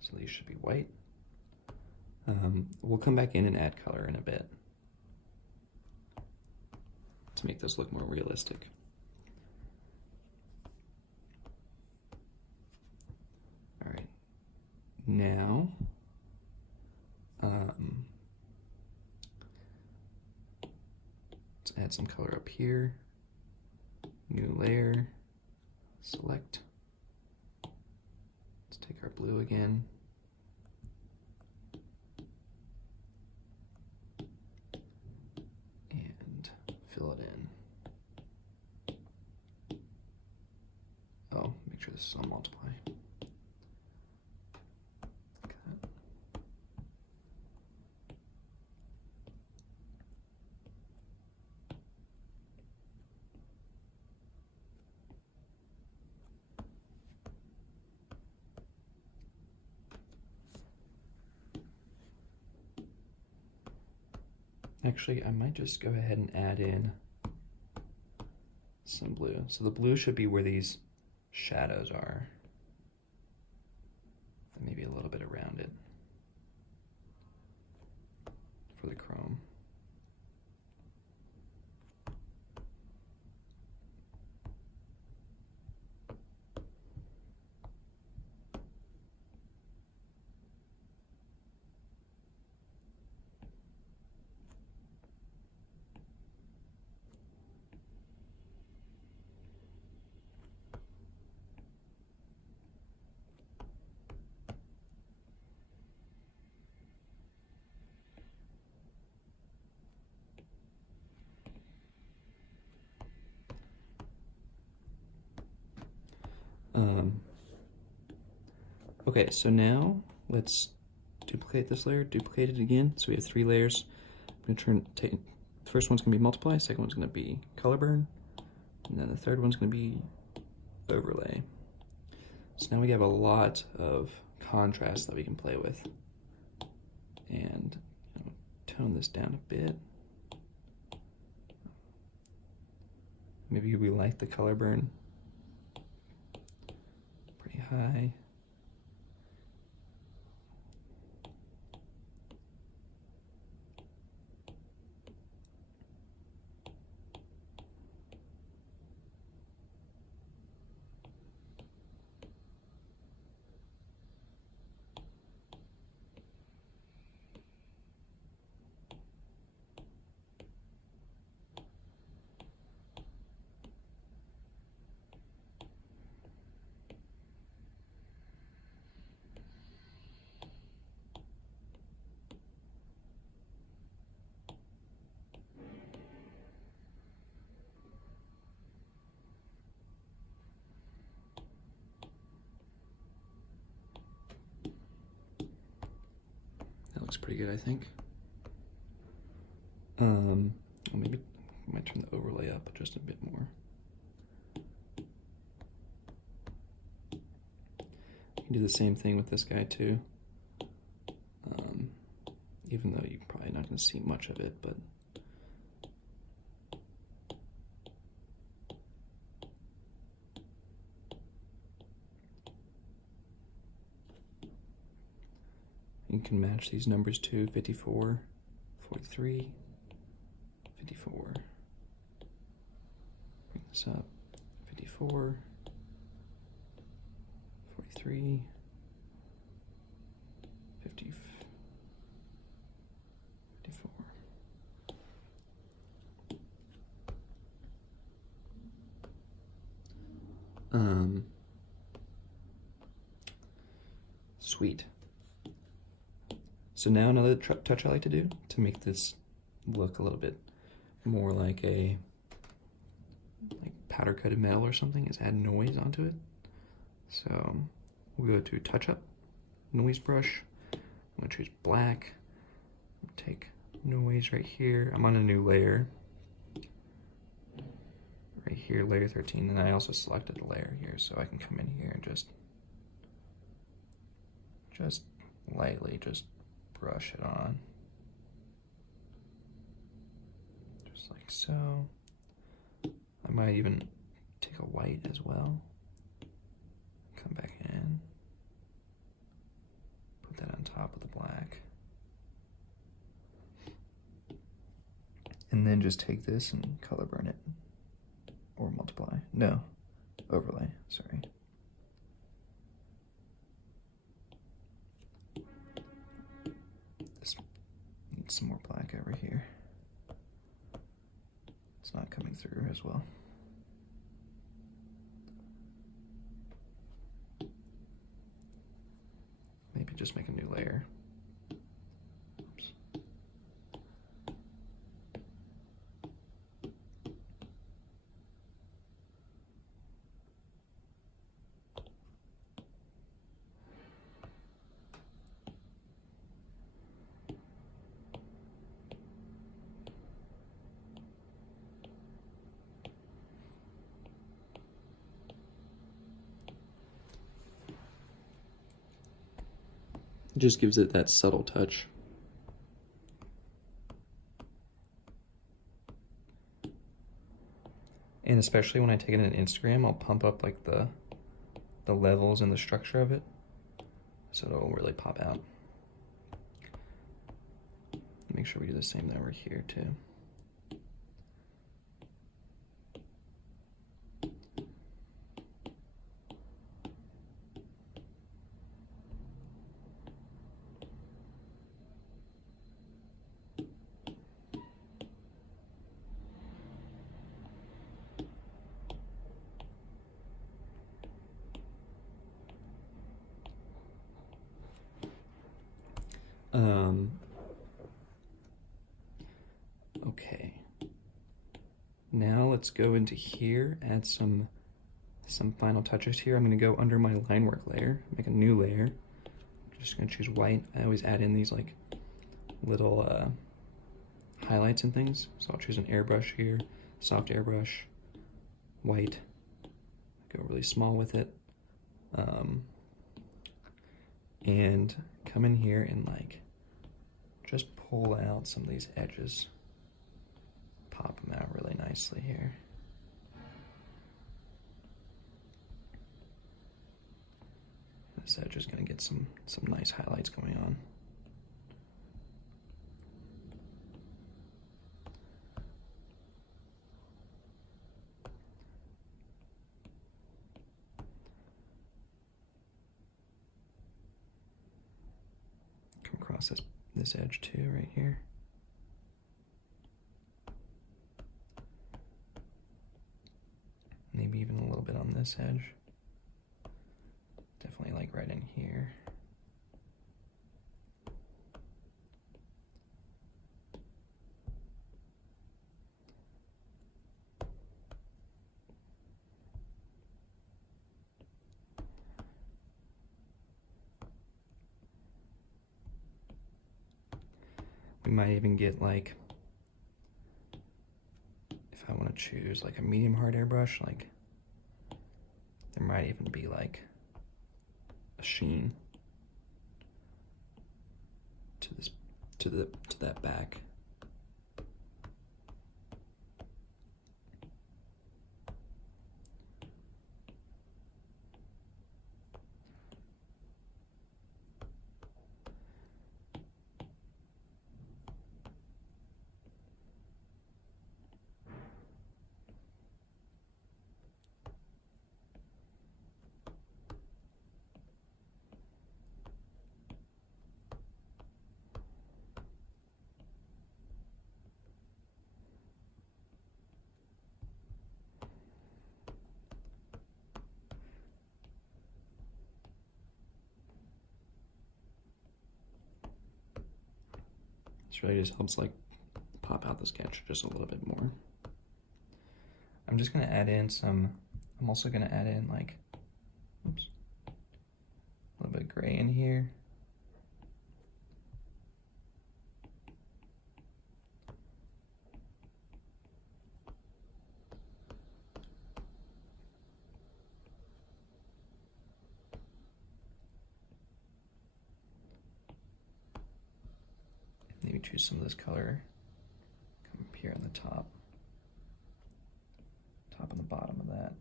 so these should be white. We'll come back in and add color in a bit to make this look more realistic. All right, now let's add some color up here. New layer, select. Let's take our blue again. And fill it in. Oh, make sure this is on multiply. Like that. Actually, I might just go ahead and add in some blue. So the blue should be where these shadows are. And maybe a little bit around it for the chrome. Okay, so now let's duplicate this layer, duplicate it again. So we have 3 layers. I'm gonna the first one's gonna be multiply, second one's gonna be color burn, and then the third one's gonna be overlay. So now we have a lot of contrast that we can play with. And tone this down a bit. Maybe we like the color burn pretty high. Looks pretty good, I think. Well, maybe I might turn the overlay up just a bit more. You can do the same thing with this guy too. Even though you're probably not going to see much of it, but you can match these numbers too, 54, 43, 54. Bring this up, 54, 43, 50, 54. Sweet. So now another touch I like to do to make this look a little bit more like a powder coated metal or something is add noise onto it. So we'll go to touch up, noise brush. I'm gonna choose black. Take noise right here. I'm on a new layer. Right here, layer 13, and I also selected a layer here so I can come in here and just lightly brush it on. Just like so. I might even take a white as well. Come back in. Put that on top of the black. And then just take this and color burn it. Or multiply. No. Overlay, sorry. This needs some more black over here. It's not coming through as well. Maybe just make a new layer. Oops. It just gives it that subtle touch. And especially when I take it in Instagram, I'll pump up like the levels and the structure of it, so it'll really pop out. Make sure we do the same over here too. Okay. Now let's go into here, add some final touches here. I'm gonna go under my line work layer, make a new layer. Just gonna choose white. I always add in these like little highlights and things. So I'll choose an airbrush here, soft airbrush, white. Go really small with it. and come in here and like just pull out some of these edges. Pop them out really nicely here. This edge is going to get some nice highlights going on. Come across this edge too, right here. Maybe even a little bit on this edge. Definitely like right in here. We might even get like, if I want to choose like a medium hard airbrush, like there might even be like a sheen to that back. This really just helps like pop out the sketch just a little bit more. I'm just gonna add in I'm also gonna add in like, oops, a little bit of gray in here. Maybe choose some of this color, come up here on the top and the bottom of that.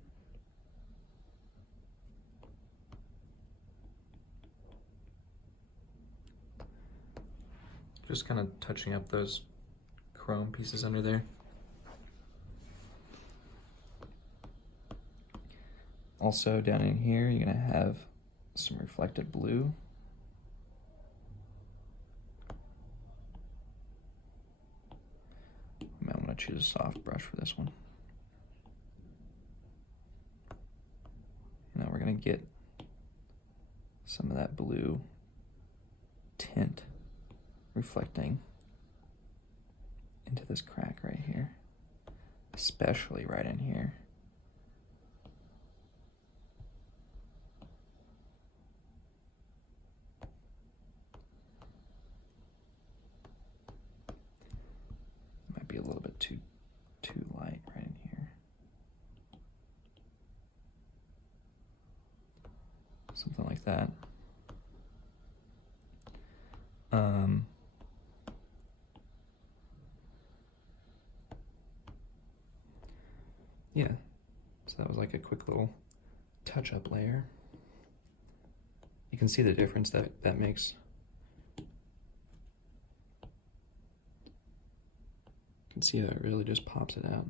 Just kind of touching up those chrome pieces under there. Also down in here, you're gonna have some reflected blue. I'm gonna choose a soft brush for this one. Now we're gonna get some of that blue tint reflecting into this crack right here, especially right in here. Might be a little bit too light right in here. Something like that. Yeah, so that was like a quick little touch-up layer. You can see the difference that makes. You can see how it really just pops it out.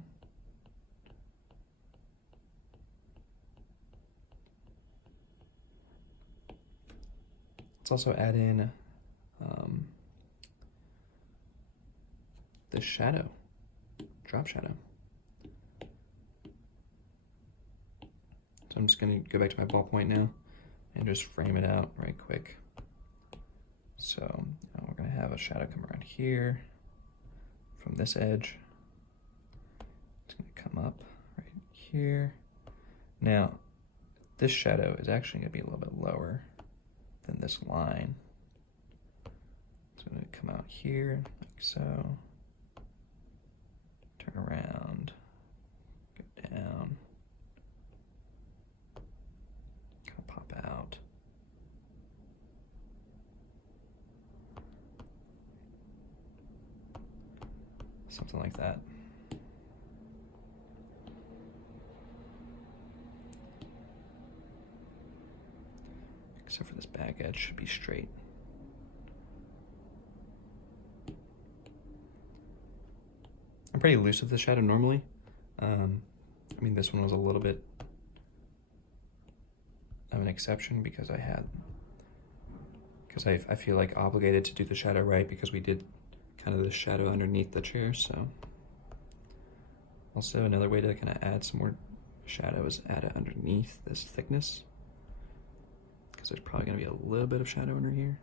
Let's also add in the shadow, drop shadow. So I'm just gonna go back to my ballpoint now and just frame it out right quick. So now we're gonna have a shadow come around here from this edge. It's gonna come up right here. Now, this shadow is actually gonna be a little bit lower than this line. It's gonna come out here like so. Turn around, go down. Out. Something like that. Except for this back edge should be straight. I'm pretty loose with the shadow normally. I mean, this one was a little bit of an exception because I feel like obligated to do the shadow right because we did kind of the shadow underneath the chair. So also another way to kind of add some more shadow is add it underneath this thickness, because there's probably going to be a little bit of shadow under here.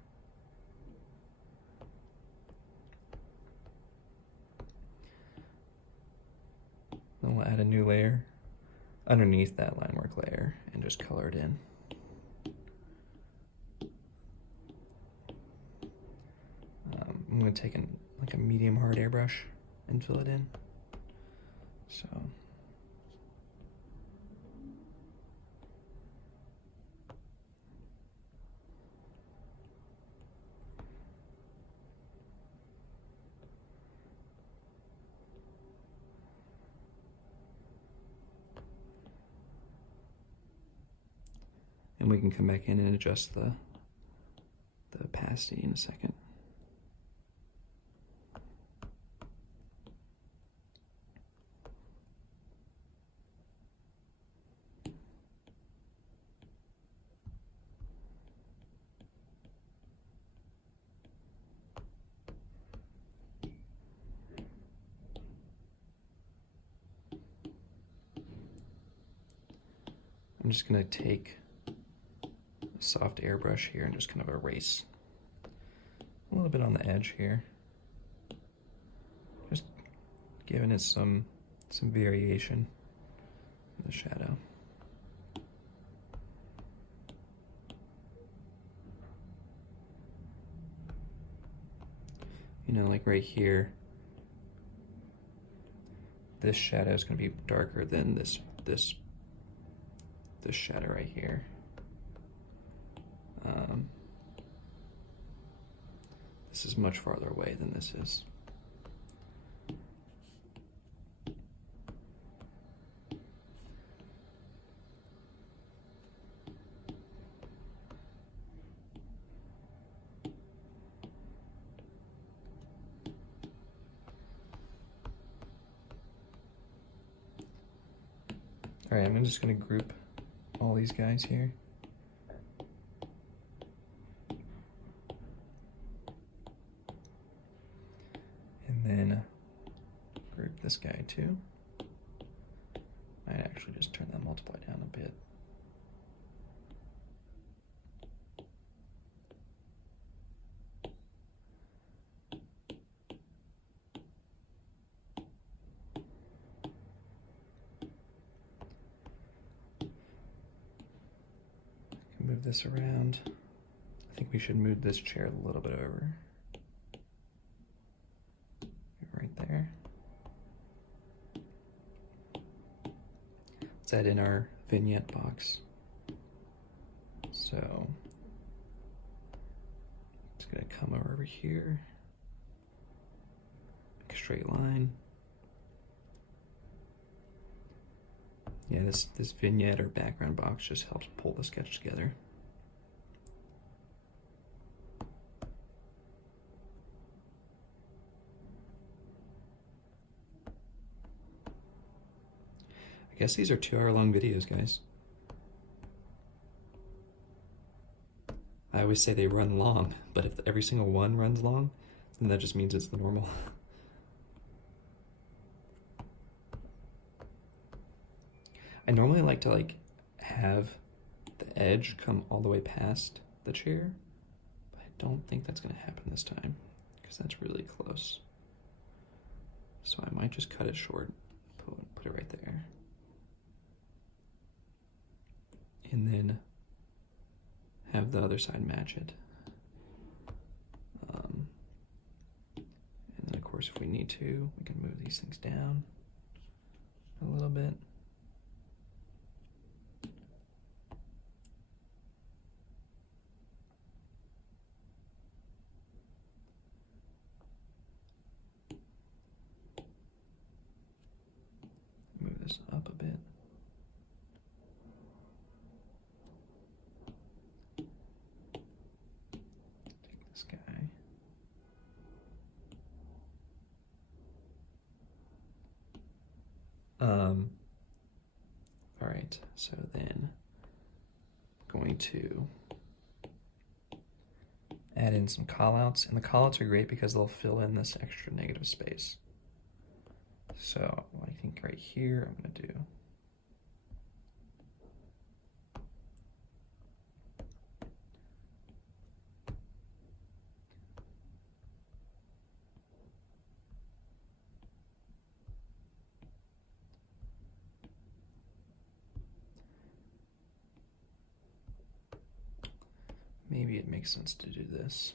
Then we'll add a new layer underneath that line work layer and just color it in. I'm going to take like a medium hard airbrush and fill it in. So and we can come back in and adjust the opacity in a second. I'm just going to take a soft airbrush here and just kind of erase a little bit on the edge here. Just giving it some variation in the shadow. You know, like right here, this shadow is going to be darker than this shadow right here. This is much farther away than this is. All right, I'm just going to group all these guys here. And then group this guy too. Might actually just turn that multiply down a bit. Move this around. I think we should move this chair a little bit over. Right there. Let's add in our vignette box. So it's gonna come over here, make a straight line. Yeah, this vignette or background box just helps pull the sketch together. I guess these are 2-hour-long videos, guys. I always say they run long, but if every single one runs long, then that just means it's the normal. I normally like to have the edge come all the way past the chair, but I don't think that's gonna happen this time because that's really close. So I might just cut it short, put it right there. And then have the other side match it. And then of course, if we need to, we can move these things down a little bit. All right, so then I'm going to add in some callouts, and the callouts are great because they'll fill in this extra negative space. So I think right here I'm going to do maybe it makes sense to do this.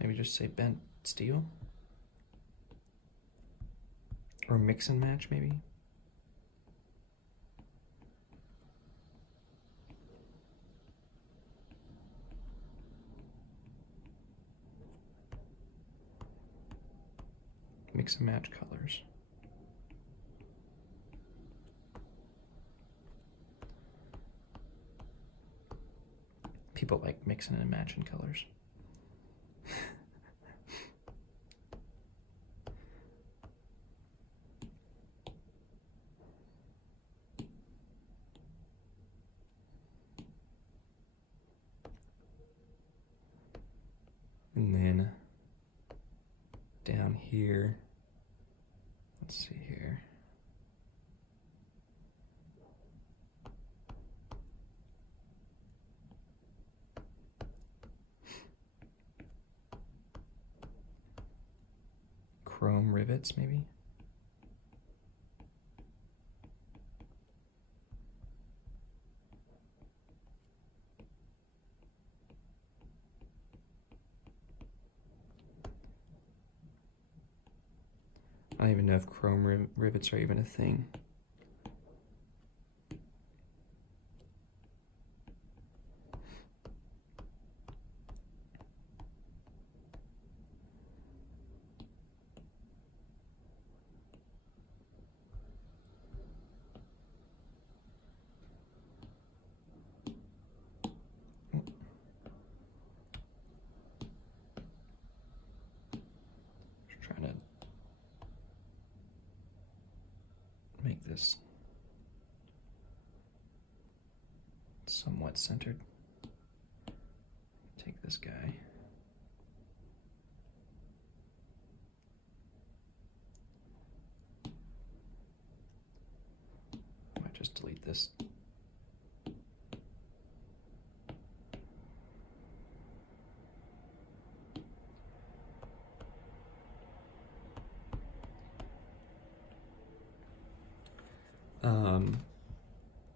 Maybe just say bent steel, or mix and match maybe. Mix and match colors. People like mixing and matching colors. And then down here, let's see here. Chrome rivets, maybe? I don't even know if chrome rivets are even a thing. Just trying to make this somewhat centered. Take this guy. Might just delete this.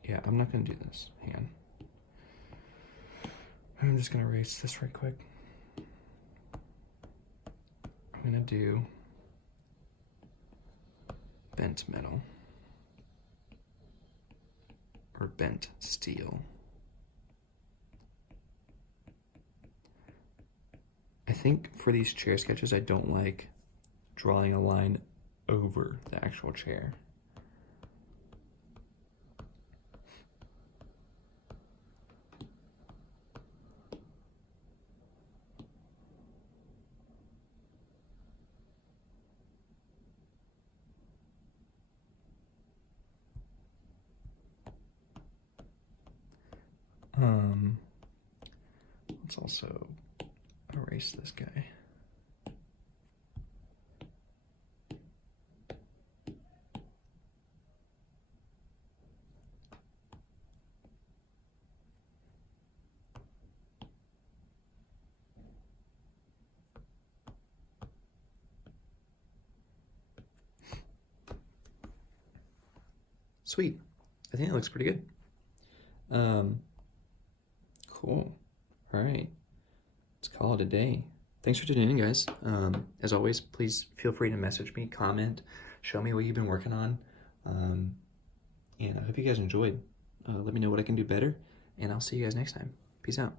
Yeah, I'm not gonna do this. Hang on. I'm just gonna erase this right quick. I'm gonna do bent metal or bent steel. I think for these chair sketches, I don't like drawing a line over the actual chair. Let's also erase this guy. Sweet. I think it looks pretty good. Cool. All right. Let's call it a day. Thanks for tuning in, guys. As always, please feel free to message me, comment, show me what you've been working on. And I hope you guys enjoyed. Let me know what I can do better, and I'll see you guys next time. Peace out.